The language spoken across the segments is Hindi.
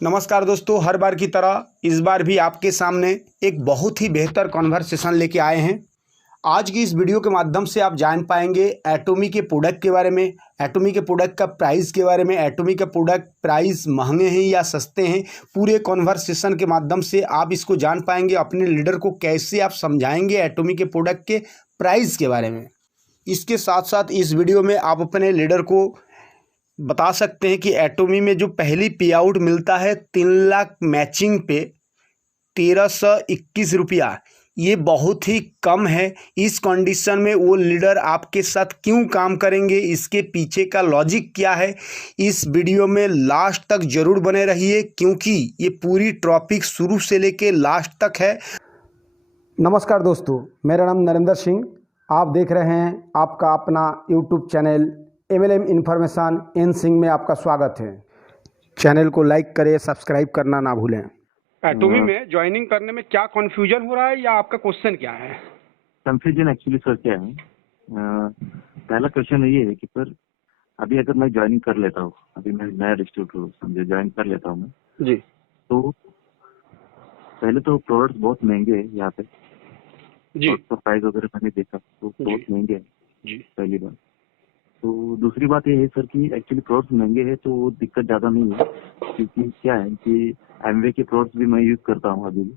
नमस्कार दोस्तों, हर बार की तरह इस बार भी आपके सामने एक बहुत ही बेहतर कॉन्वर्सेशन लेके आए हैं। आज की इस वीडियो के माध्यम से आप जान पाएंगे एटॉमी के प्रोडक्ट के बारे में, एटॉमी के प्रोडक्ट का प्राइस के बारे में, एटॉमी के प्रोडक्ट प्राइस महंगे हैं या सस्ते हैं। पूरे कॉन्वर्सेशन के माध्यम से आप इसको जान पाएंगे। अपने लीडर को कैसे आप समझाएंगे एटॉमी के प्रोडक्ट के प्राइस के बारे में। इसके साथ साथ इस वीडियो में आप अपने लीडर को बता सकते हैं कि एटॉमी में जो पहली पे आउट मिलता है 3 लाख मैचिंग पे 1321 रुपया, ये बहुत ही कम है। इस कंडीशन में वो लीडर आपके साथ क्यों काम करेंगे, इसके पीछे का लॉजिक क्या है, इस वीडियो में लास्ट तक जरूर बने रहिए, क्योंकि ये पूरी टॉपिक शुरू से लेके लास्ट तक है। नमस्कार दोस्तों, मेरा नाम नरेंद्र सिंह, आप देख रहे हैं आपका अपना YouTube channel MLM information N Singh में आपका स्वागत है। चैनल को लाइक करें, सब्सक्राइब करना ना भूलें। एटॉमी में ज्वाइनिंग करने में क्या कंफ्यूजन हो रहा है या आपका क्वेश्चन क्या है? कंफ्यूजन एक्चुअली सर क्या है, पहला क्वेश्चन ये है कि सर अभी अगर मैं ज्वाइनिंग कर लेता हूँ, अभी मैं नया डिस्ट्रीब्यूटर हूँ, समझे ज्वाइन कर लेता हूँ मैं जी, तो पहले तो प्रोडक्ट्स बहुत महंगे हैं यहाँ पे जी, तो प्राइस वगैरह मैंने देखा तो बहुत महंगे हैं जी, पहली बात। तो दूसरी बात ये है सर कि एक्चुअली प्रोडक्ट्स महंगे हैं तो दिक्कत ज्यादा नहीं है, क्योंकि क्या है कि एमवे के प्रोडक्ट्स भी मैं यूज करता हूँ अभी भी,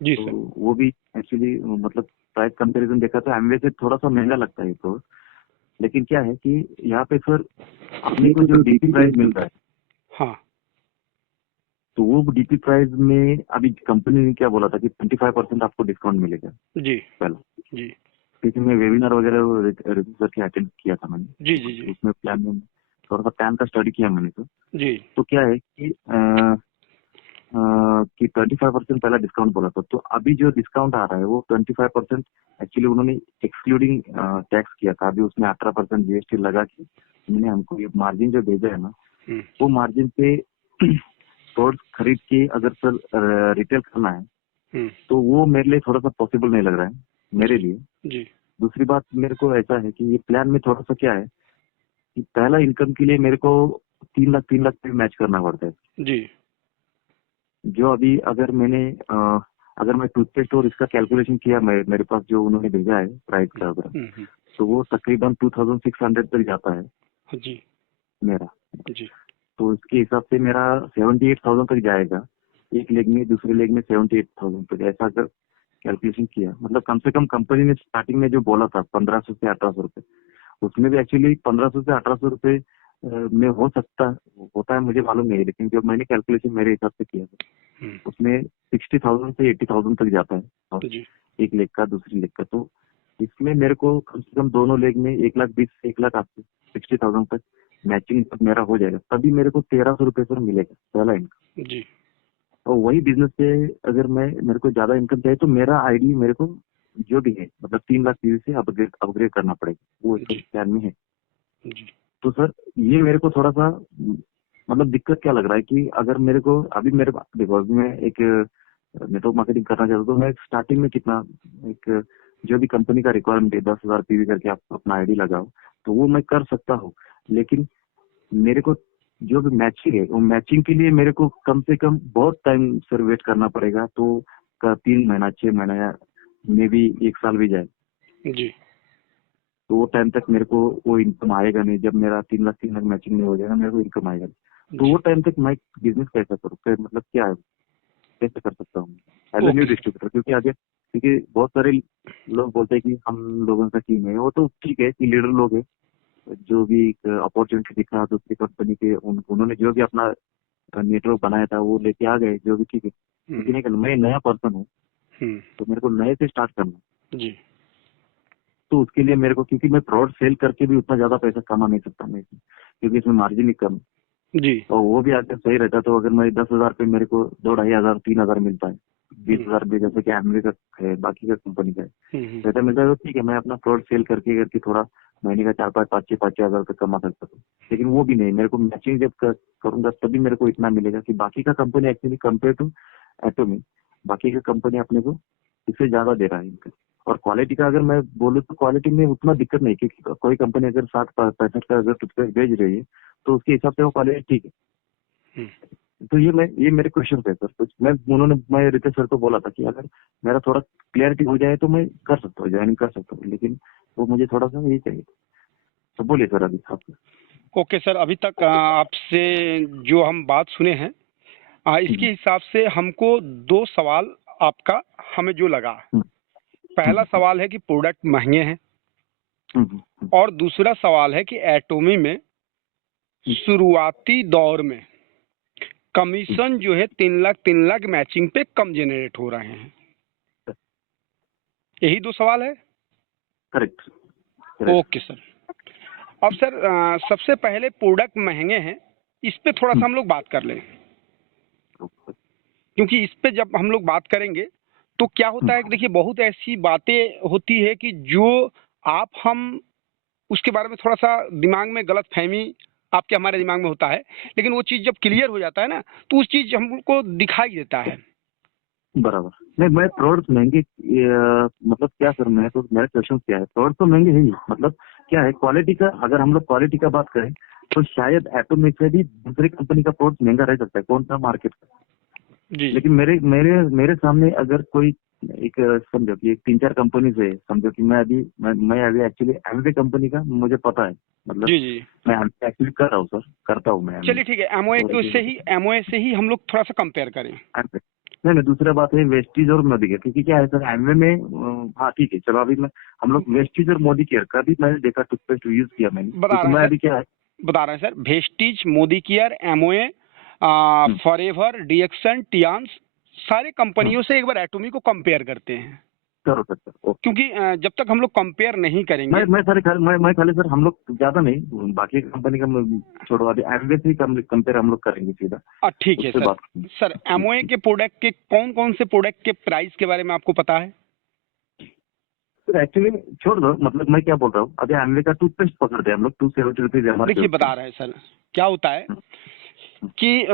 जी तो सर। वो भी एक्चुअली मतलब प्राइस कंपैरिजन देखा तो एमवे से थोड़ा सा महंगा लगता है ये प्रोडक्ट। लेकिन क्या है कि यहाँ पे सर अपने को जो डीपी प्राइस मिल रहा है, हाँ, तो वो डीपी प्राइस में अभी कंपनी ने क्या बोला था कि 25% आपको डिस्काउंट मिलेगा जी, पहला, जी, क्योंकि मैं वेबिनार वगैरह रिव्यू करके अटेंड किया था मैंने, जी, जी, जी, उसमें प्लान में थोड़ा सा प्लान का स्टडी किया मैंने। जी, तो क्या है कि 25% पहला डिस्काउंट बोला था, तो अभी जो डिस्काउंट आ रहा है वो 25% एक्चुअली उन्होंने एक्सक्लूडिंग टैक्स किया था। अभी उसमें 18% जीएसटी लगा के उन्होंने हमको ये मार्जिन जो भेजा है ना, वो मार्जिन पे प्रोडक्ट खरीद के अगर सर रिटेल करना है तो वो मेरे लिए थोड़ा सा पॉसिबल नहीं लग रहा है मेरे लिए। जी, दूसरी बात मेरे को ऐसा है कि ये प्लान में थोड़ा सा क्या है कि पहला इनकम के लिए मेरे को 3 लाख पे मैच करना पड़ता है। जी, जो अभी अगर मैं टूथपेस्ट और इसका कैलकुलेशन किया, मेरे पास जो उन्होंने भेजा है प्राइस का वगैरह, तो वो तकरीबन 2600 तक जाता है जी, मेरा। जी, तो इसके हिसाब से मेरा 78,000 तक जाएगा एक लेग में, दूसरे लेग में 78,000 तक, ऐसा अगर कैलकुलेशन किया, मतलब कम से कम कंपनी ने स्टार्टिंग में जो बोला था 1500 से 1800 रुपए, उसमें भी एक्चुअली 1500 से 1800 रुपए में हो सकता होता है, मुझे मालूम नहीं, लेकिन जब मैंने कैलकुलेशन मेरे हिसाब से किया था उसमें 60,000 से 80,000 तक जाता है और जी, एक लेग का दूसरी लेग का। तो इसमें मेरे को कम से कम दोनों लेग में 1,20,000 से 1,80,000 60,000 तक मैचिंग तक मेरा हो जाएगा, तभी मेरे को 1300 रुपए पर मिलेगा पहला इनकम। जी, और वही बिजनेस से अगर मेरे को ज्यादा इनकम चाहिए तो मेरा आईडी मेरे को जो भी है मतलब 3 लाख से अपग्रेड करना पड़ेगा, वो जी, प्लान में है। जी, तो सर ये मेरे को थोड़ा सा मतलब दिक्कत क्या लग रहा है कि अगर मेरे को अभी मेरे पास देखो, अभी मैं एक नेटवर्क मार्केटिंग करना चाहता हूँ तो मैं स्टार्टिंग में कितना एक जो भी कंपनी का रिक्वायरमेंट है 10,000 पीवी करके आप अपना आईडी लगाओ, तो वो मैं कर सकता हूँ। लेकिन मेरे को जो भी मैचिंग है वो मैचिंग के लिए मेरे को कम से कम बहुत टाइम सर वेट करना पड़ेगा, तो 3 महीना 6 महीना या मे भी 1 साल भी जाए, जी, तो वो टाइम तक मेरे को वो इनकम आएगा नहीं। जब मेरा 3 लाख मैचिंग नहीं हो जाएगा मेरे को इनकम आएगा नहीं। तो वो टाइम तक मैं बिजनेस कैसा करूँ, फिर मतलब क्या है, कैसे कर सकता हूँ एज ए न्यू डिस्ट्रीब्यूटर? क्योंकि बहुत सारे लोग बोलते हैं कि हम लोगों का टीम है, वो तो ठीक है कि लीडर लोग है, जो भी अपॉर्चुनिटी दिखा दूसरी कंपनी के उन्होंने जो भी अपना नेटवर्क बनाया था वो लेके आ गए, जो भी ठीक है। लेकिन एक मैं नया पर्सन हूँ तो मेरे को नए से स्टार्ट करना है। जी, तो उसके लिए मेरे को, क्योंकि मैं प्रोडक्ट सेल करके भी उतना ज्यादा पैसा कमा नहीं सकता मैं इसमें, क्योंकि इसमें मार्जिन ही कम है। जी, और वो भी अगर सही रहता तो अगर मैं 10,000 पे मेरे को 2,500 3,000 मिलता है, 20,000 भी जैसे कि एमवे का है, बाकी का कंपनी का है, वैसा मिलता है तो ठीक है, मैं अपना प्रोडक्ट सेल करके करके थोड़ा महीने का 4-5 5-6 तक कमा सकता हूँ। लेकिन वो भी नहीं, मेरे को मैचिंग जब करूंगा तभी मेरे को इतना मिलेगा कि बाकी का company actually compare to Atomy, बाकी का कंपनी अपने को इससे ज्यादा दे रहा है इनका। और क्वालिटी का अगर मैं बोलूँ तो क्वालिटी में उतना दिक्कत नहीं, क्योंकि कोई कंपनी अगर 60-65 का अगर टूथपेस्ट भेज रही है तो उसके हिसाब से वो क्वालिटी ठीक है। तो ये मेरे क्वेश्चन है सर। कुछ मैं रितेश सर को बोला था कि अगर मेरा थोड़ा क्लियरिटी हो जाए तो मैं कर सकता हूँ, ज्वाइनिंग कर सकता हूँ, लेकिन वो मुझे थोड़ा सा यही चाहिए। तो बोलिए सर अभी आप। ओके सर, अभी तक आपसे जो हम बात सुने हैं, इसके हिसाब से हमको दो सवाल आपका हमें जो लगा, पहला सवाल है कि प्रोडक्ट महंगे हैं, और दूसरा सवाल है कि एटोमी में शुरुआती दौर में कमीशन जो है 3 लाख मैचिंग पे कम जनरेट हो रहे हैं। यही दो सवाल है। करेक्ट। Okay sir. अब सर सबसे पहले प्रोडक्ट महंगे हैं, इस पे थोड़ा सा हम लोग बात कर लें, क्योंकि इस पे जब हम लोग बात करेंगे तो क्या होता है कि देखिए बहुत ऐसी बातें होती है कि जो हम उसके बारे में थोड़ा सा दिमाग में गलत फहमी आपके हमारे दिमाग में होता है, लेकिन वो चीज़ जब क्लियर हो जाता है ना तो उस चीज़ हमको दिखाई देता है। बराबर। नहीं, मैं प्रोडक्ट महंगे मतलब क्या सर, मैं तो मेरा क्वेश्चन क्या है, प्रोडक्ट तो महंगे है ही, मतलब क्या है क्वालिटी का, अगर हम लोग क्वालिटी का बात करें तो शायद एटोमिक से भी दूसरी कंपनी का प्रोडक्ट महंगा रह सकता है, कौन सा मार्केट का। जी। लेकिन मेरे मेरे मेरे सामने अगर कोई एक समझो कि एक 3-4 कंपनी से, समझो कि मैं अभी एक्चुअली एमवे कंपनी का मुझे पता है, मतलब जी जी। मैं एक्चुअली कर रहा हूँ सर, करता हूँ मैं चलिए ठीक है, एमओए से ही हम लोग थोड़ा सा कंपेयर करें। नहीं, दूसरा बात है वेस्टीज और मोदी केयर, क्योंकि क्या है सर एमवे में हाँ ठीक है चलो, अभी हम लोग वेस्टीज और मोदी केयर का भी मैंने देखा, टूथपेस्ट यूज किया मैंने, बता रहे मैं हैं अभी क्या है बता रहे हैं sir, Vestige, Modicare, MOA, Forever, DXN, Tiens, सारे कंपनियों से एक बार एटोमी को कंपेयर करते हैं। करो सर ओके। क्योंकि जब तक हम लोग कंपेयर नहीं करेंगे, मैं खाली सर, हम लोग ज्यादा नहीं, बाकी कंपनी का छोड़ो, अभी एमवे से ही कंपेयर हम लोग करेंगे सीधा। ठीक है उससे सर। बात सर एमओए के प्रोडक्ट के कौन कौन से प्रोडक्ट के प्राइस के बारे में आपको पता है? सर एक्चुअली छोड़ दो, मतलब मैं क्या बोल रहा हूँ, अभी एमवे का टूथपेस्ट पकड़ते हैं हम लोग 270 रुपीज। देखिए बता रहे हैं सर, क्या होता है कि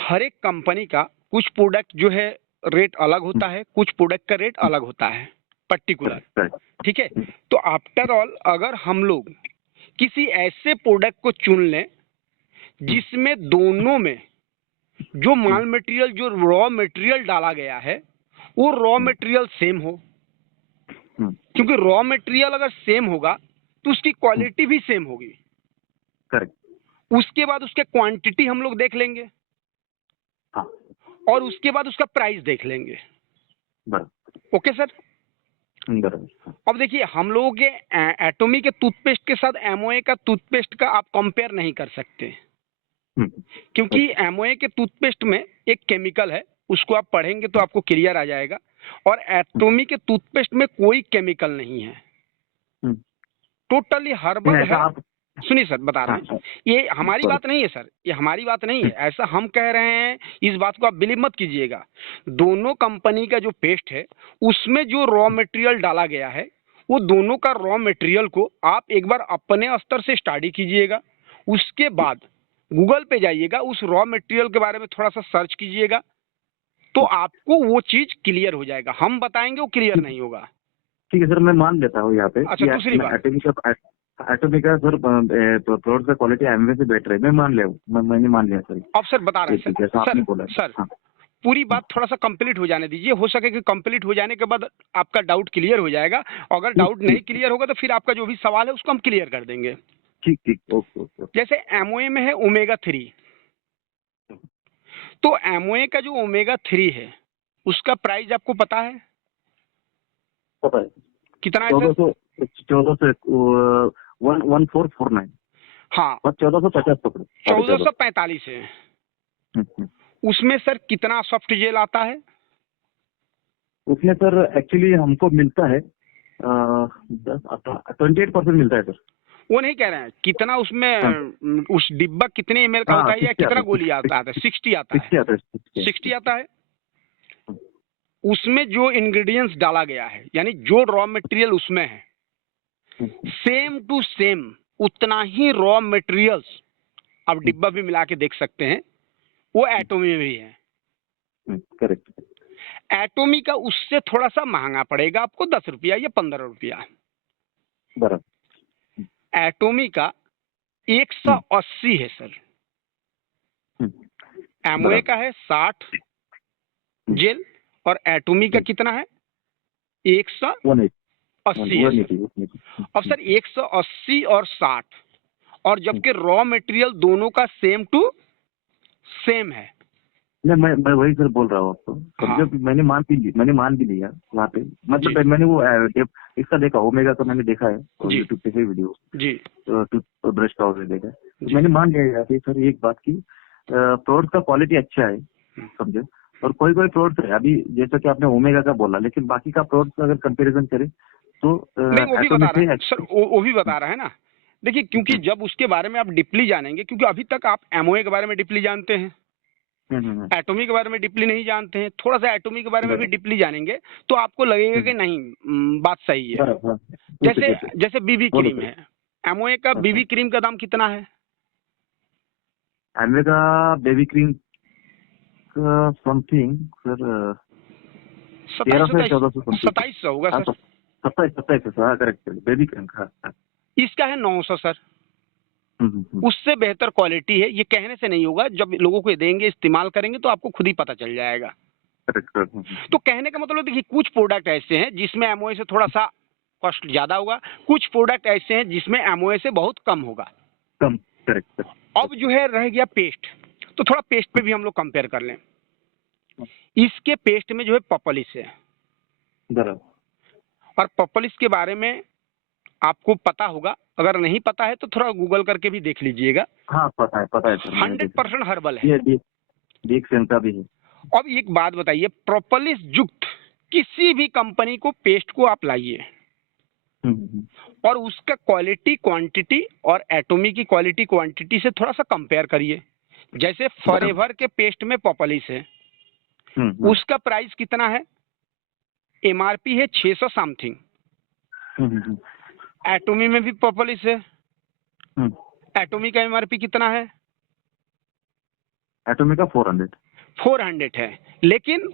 हर एक कंपनी का कुछ प्रोडक्ट जो है रेट अलग होता है, कुछ प्रोडक्ट का रेट अलग होता है पर्टिकुलर। ठीक है, तो आफ्टर ऑल अगर हम लोग किसी ऐसे प्रोडक्ट को चुन लें जिसमें दोनों में जो माल मटेरियल, जो रॉ मटेरियल डाला गया है वो रॉ मटेरियल सेम हो, क्योंकि रॉ मटेरियल अगर सेम होगा तो उसकी क्वालिटी भी सेम होगी। करेक्ट। उसके बाद उसके क्वांटिटी हम लोग देख लेंगे, हाँ। और उसके बाद उसका प्राइस देख लेंगे। बराबर। Okay sir. बराबर। अब देखिए हम लोगों के एटोमी के टूथपेस्ट के साथ एमओए का टूथपेस्ट का आप कंपेयर नहीं कर सकते, क्योंकि एमओए के टूथपेस्ट में एक केमिकल है, उसको आप पढ़ेंगे तो आपको क्लियर आ जाएगा, और एटोमी के टूथपेस्ट में कोई केमिकल नहीं है, टोटली हर्बल है। सुनिए सर, बता रहे हैं, ये हमारी बात नहीं है सर, ये हमारी बात नहीं है, ऐसा हम कह रहे हैं, इस बात को आप बिलीव मत कीजिएगा। दोनों कंपनी का जो पेस्ट है उसमें जो रॉ मटेरियल डाला गया है वो दोनों का रॉ मटेरियल को आप एक बार अपने स्तर से स्टडी कीजिएगा, उसके बाद गूगल पे जाइएगा, उस रॉ मटेरियल के बारे में थोड़ा सा सर्च कीजिएगा, तो आपको वो चीज क्लियर हो जाएगा। हम बताएंगे वो क्लियर नहीं होगा। ठीक है सर, मैं मान लेता हूँ यहाँ पे। अच्छा, दूसरी बात, एटोमी का सर प्रोडक्ट का क्वालिटी एमवे से बेटर है, मैंने मान लिया सर। अब सर बता रहे हैं सर, हाँ। पूरी बात थोड़ा सा कंप्लीट हो जाने दीजिए, हो सके कि कंप्लीट हो जाने के बाद आपका डाउट क्लियर हो जाएगा, अगर डाउट नहीं क्लियर होगा तो फिर आपका जो भी सवाल है उसको हम क्लियर कर देंगे। ठीक ओके। जैसे एमओए में है ओमेगा 3, तो एमओए का जो ओमेगा 3 है उसका प्राइस आपको पता है? पता है। कितना है सर? 1449। हाँ, 1450 पकड़ो। 1445 है। उसमें सर कितना सॉफ्ट जेल आता है? उसमें सर एक्चुअली हमको मिलता है 28% मिलता है सर। वो नहीं कह रहे हैं कितना उसमें, उस डिब्बा कितने ml का होता है या कितना गोली आता है? 60 आता है। 60 आता है। उसमें जो इंग्रेडिएंट्स डाला गया है, यानी जो रॉ मटेरियल उसमें है, सेम टू सेम उतना ही रॉ मटेरियल्स आप डिब्बा भी मिला के देख सकते हैं, वो एटोमी में भी है। करेक्ट। एटोमी का उससे थोड़ा सा महंगा पड़ेगा आपको, 10 रुपया या 15 रुपया। बराबर। एटोमी का 180 है सर। एमओए का है 60 जेल और एटोमी का कितना है 180 है सर। अब सर 180 और 60 और जबकि रॉ मटेरियल दोनों का सेम टू सेम है। नहीं, मैं वही सर बोल रहा हूँ आपको। हाँ। जब मैंने मान भी लिया वहाँ पे, मतलब मैंने वो इसका देखा, ओमेगा का मैंने देखा है जी। यूट्यूब पे वीडियो जी तो ब्रश का ऑर्डर देखा है। जी। मैंने मान लिया कि सर एक बात की प्रोडक्ट का क्वालिटी अच्छा है, समझे। और कोई प्रोडक्ट है अभी जैसा कि आपने ओमेगा का बोला, लेकिन बाकी का प्रोडक्ट अगर कंपैरिजन करें तो नहीं वो भी बता एटोमी रहा है सर, वो भी बता रहा है ना। देखिए क्योंकि जब उसके बारे में आप डीपली जानेंगे, क्योंकि अभी तक आप एमओए के बारे में डीपली जानते हैं, एटोमी के बारे में डीपली नहीं जानते हैं, थोड़ा सा एटोमी के बारे में भी डीपली जानेंगे तो आपको लगेगा कि नहीं बात सही है। जैसे बीबी क्रीम है, एमओए का बीबी क्रीम का दाम कितना है? एमओए का बेबी क्रीम का समथिंग सर 2700 होगा सर। 2700 करेक्ट, बेबी क्रीम का। इसका है 900 सर। उससे बेहतर क्वालिटी है, ये कहने से नहीं होगा, जब लोगों को देंगे इस्तेमाल करेंगे तो आपको खुद ही पता चल जाएगा। तो कहने का मतलब देखिए कुछ प्रोडक्ट ऐसे हैं जिसमें एमओए से थोड़ा सा कॉस्ट ज्यादा होगा, कुछ प्रोडक्ट ऐसे हैं जिसमें एमओए से बहुत कम होगा। करेक्ट। अब जो है रह गया पेस्ट, तो थोड़ा पेस्ट पे भी हम लोग कंपेयर कर लें। इसके पेस्ट में जो है पपलिस है, और पपलिस के बारे में आपको पता होगा, अगर नहीं पता है तो थोड़ा गूगल करके भी देख लीजिएगा। हाँ पता है 100% हर्बल है। DXN का भी है। अब एक बात बताइए, प्रोपोलिस युक्त किसी भी कंपनी को पेस्ट को आप लाइए और उसका क्वालिटी क्वांटिटी और एटोमी की क्वालिटी क्वांटिटी से थोड़ा सा कंपेयर करिए। जैसे फॉरएवर के पेस्ट में पॉपुलिस है, उसका प्राइस कितना है? एमआरपी है 600 समथिंग। एटोमी में भी पॉपुलिस है, एटोमी का एमआरपी कितना है? एटोमी का 400 है, लेकिन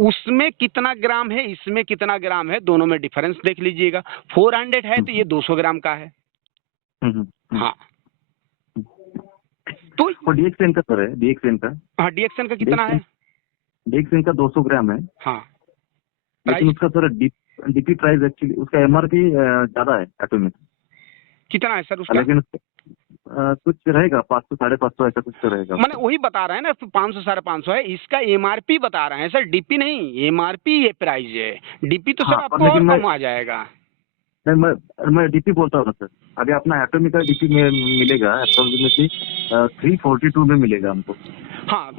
उसमें कितना ग्राम है, इसमें कितना ग्राम है, दोनों में डिफरेंस देख लीजिएगा। 400 है तो ये 200 ग्राम का है। हाँ तो DXN का सर है, DXN का। हाँ DXN का कितना है? DXN का 200 ग्राम है। हाँ लेकिन उसका सर डीपी प्राइस एक्चुअली उसका एमआरपी ज्यादा है एटोमी। कितना है सर उसका? लेकिन कुछ रहेगा 500 550 ऐसा कुछ तो रहेगा। मैंने वही बता रहा है ना, 500 550 है। इसका एमआरपी बता रहे हैं सर, डीपी नहीं। एमआरपी ये प्राइस है, डीपी तो सर आपको और कम आ जाएगा। नहीं मैं डीपी बोलता हूँ ना सर। अभी अपना एटोमी का डीपी में मिलेगा अप्रोक्सीमेटली 342 में मिलेगा हमको। हाँ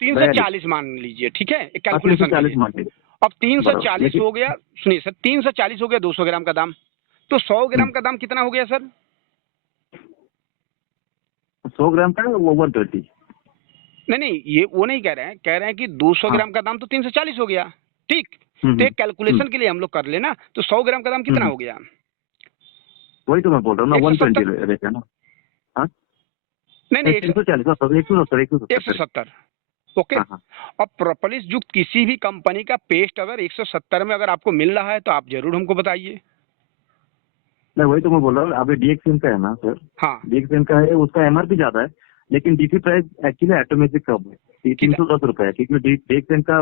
340 मान लीजिए, ठीक है कैलकुलेशन। अब 340 हो गया, सुनिए सर 340 हो गया 200 ग्राम का दाम, तो 100 ग्राम का दाम कितना हो गया सर? 100 ग्राम का वो 130। नहीं ये वो नहीं कह रहे हैं कि 200 ग्राम का दाम तो 340 हो गया, ठीक। तो एक कैलकुलेशन के लिए हम लोग कर लेना, तो 100 ग्राम का दाम कितना हो गया? वही तो मैं बोल रहा हूँ ना, 120 रहता है ना। हाँ नहीं 170। ओके। अब प्रोपोलिस युक्त किसी भी कंपनी का पेस्ट अगर 170 में अगर आपको मिल रहा है तो आप जरूर हमको बताइए। नहीं वही तो मैं बोल रहा हूँ, अभी DXN का है ना सर। हाँ DXN का है, उसका एमआरपी ज्यादा है, लेकिन डीपी प्राइस एक्चुअली एटोमी से कम है, 310 रुपए है। क्योंकि DXN का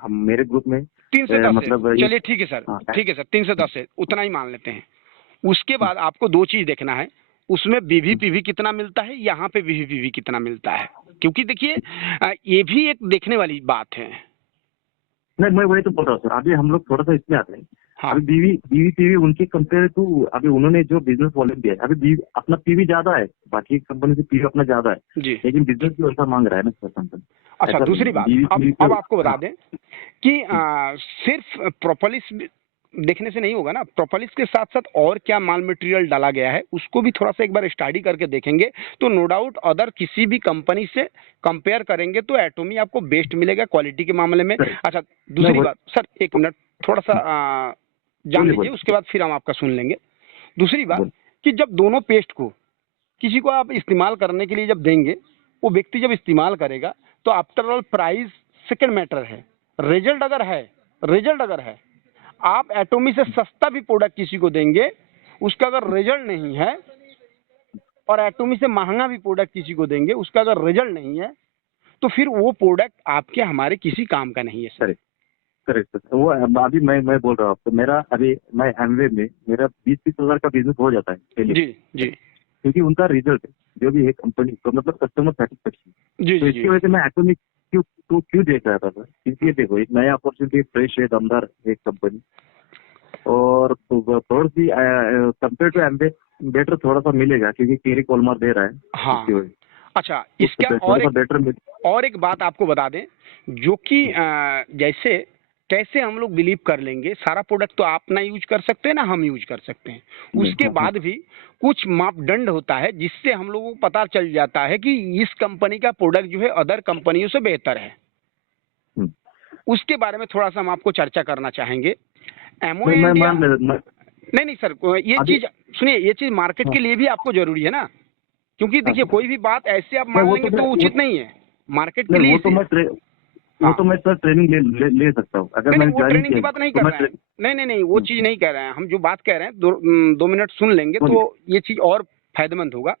हम मेरे ग्रुप में 310 मतलब। चलिए ठीक है सर, ठीक है सर 310 है, उतना ही मान लेते हैं। उसके बाद आपको दो चीज देखना है, उसमें BVPV कितना मिलता है, यहाँ पे BVPV कितना मिलता है, क्योंकि देखिए ये भी एक देखने वाली बात है। नहीं मैं वही तो बोल रहा हूँ सर। अभी हम लोग थोड़ा सा इसमें आते हैं। हाँ। अभी BVPV उनके कंपेयर टू अभी उन्होंने जो बिजनेस वॉल्यूम दिया है, अभी अपना PV ज्यादा है, बाकी कंपनी से PV अपना ज्यादा है जी, लेकिन बिजनेस भी वैसा मांग रहा है ना सर कंपनी। अच्छा दूसरी बात अब आपको बता दें कि सिर्फ प्रोपोलिस देखने से नहीं होगा ना, प्रोपोलिस के साथ साथ और क्या माल मटेरियल डाला गया है उसको भी थोड़ा सा एक बार स्टडी करके देखेंगे, तो नो डाउट अदर किसी भी कंपनी से कंपेयर करेंगे तो एटोमी आपको बेस्ट मिलेगा क्वालिटी के मामले में। अच्छा दूसरी बात सर, एक मिनट थोड़ा सा जान लीजिए, उसके बाद फिर हम आपका सुन लेंगे। दूसरी बात कि जब दोनों पेस्ट को किसी को आप इस्तेमाल करने के लिए जब देंगे, वो व्यक्ति जब इस्तेमाल करेगा तो after all price second matter है, रिजल्ट अगर है आप एटोमी से सस्ता भी प्रोडक्ट किसी को देंगे, उसका अगर रिजल्ट नहीं है और एटोमी से महंगा भी प्रोडक्ट किसी को देंगे, उसका अगर रिजल्ट नहीं है तो फिर वो प्रोडक्ट आपके हमारे किसी काम का नहीं है सर। Correct sir. वो अभी मैं बोल रहा हूँ आपको, मेरा अभी मैं एमवे में मेरा 20-30 हजार का बिजनेस हो जाता है पहले, जी जी क्योंकि उनका रिजल्ट जो भी है कंपनी को, मतलब कस्टमर सेटिस्फेक्शन। जी तो जी इसकी जी वजह से मैं एटॉमिक क्यों देख रहा था सर, क्योंकि देखो एक नया अपॉर्चुनिटी, फ्रेश है, दमदार एक कंपनी, और थोड़ी सी कंपेयर टू एमवे बेटर थोड़ा सा मिलेगा, क्योंकि केरी कोलमार दे रहा है। हाँ। इसकी वजह से अच्छा, इसका थोड़ा सा बेटर और एक बात आपको बता दें, जो कि जैसे कैसे हम लोग बिलीव कर लेंगे, सारा प्रोडक्ट तो आप ना यूज कर सकते हैं ना हम यूज कर सकते हैं, उसके बाद भी कुछ मापदंड होता है जिससे हम लोगों को पता चल जाता है कि इस कंपनी का प्रोडक्ट जो है अदर कंपनियों से बेहतर है। उसके बारे में थोड़ा सा हम आपको चर्चा करना चाहेंगे। एमओ इंडिया नहीं सर, ये चीज सुनिए, ये चीज मार्केट के लिए भी आपको जरूरी है ना, क्योंकि देखिए कोई भी बात ऐसे आप मान लेंगे तो उचित नहीं है मार्केट के लिए। वो तो मैं सर ट्रेनिंग ले सकता हूँ, अगर मैं वो ट्रेनिंग की बात नहीं कर रहे हैं, नहीं वो चीज नहीं कह रहे हैं हम। जो बात कह रहे हैं 2 मिनट सुन लेंगे तो ये चीज और फायदेमंद होगा।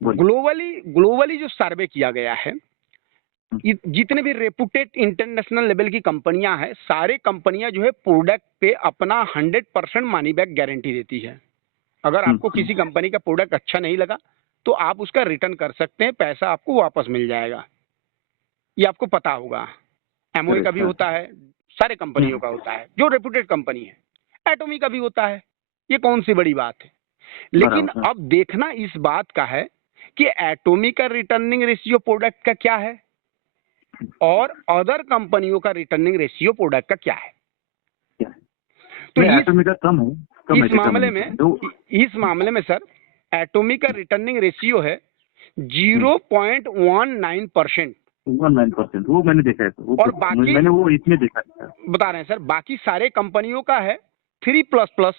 ग्लोबली जो सर्वे किया गया है, जितने भी रेपुटेड इंटरनेशनल लेवल की कंपनियां हैं, सारे कंपनियां जो है प्रोडक्ट पे अपना 100% मनी बैक गारंटी देती है। अगर आपको किसी कंपनी का प्रोडक्ट अच्छा नहीं लगा तो आप उसका रिटर्न कर सकते हैं, पैसा आपको वापस मिल जाएगा। ये आपको पता होगा, एमओए का भी होता है, सारे कंपनियों का होता है जो रेपुटेड कंपनी है, एटोमी का भी होता है। ये कौन सी बड़ी बात है। लेकिन अब देखना इस बात का है कि एटोमी का रिटर्निंग रेशियो प्रोडक्ट का क्या है और अदर कंपनियों का रिटर्निंग रेशियो प्रोडक्ट का क्या है। तो एटोमी का कम है, इस मामले में सर एटोमी का रिटर्निंग रेशियो है 0.19%। 19%, वो मैंने देखा है। और बाकी मैंने वो इसमें देखा है, बता रहे हैं सर, बाकी सारे कंपनियों का है 3++।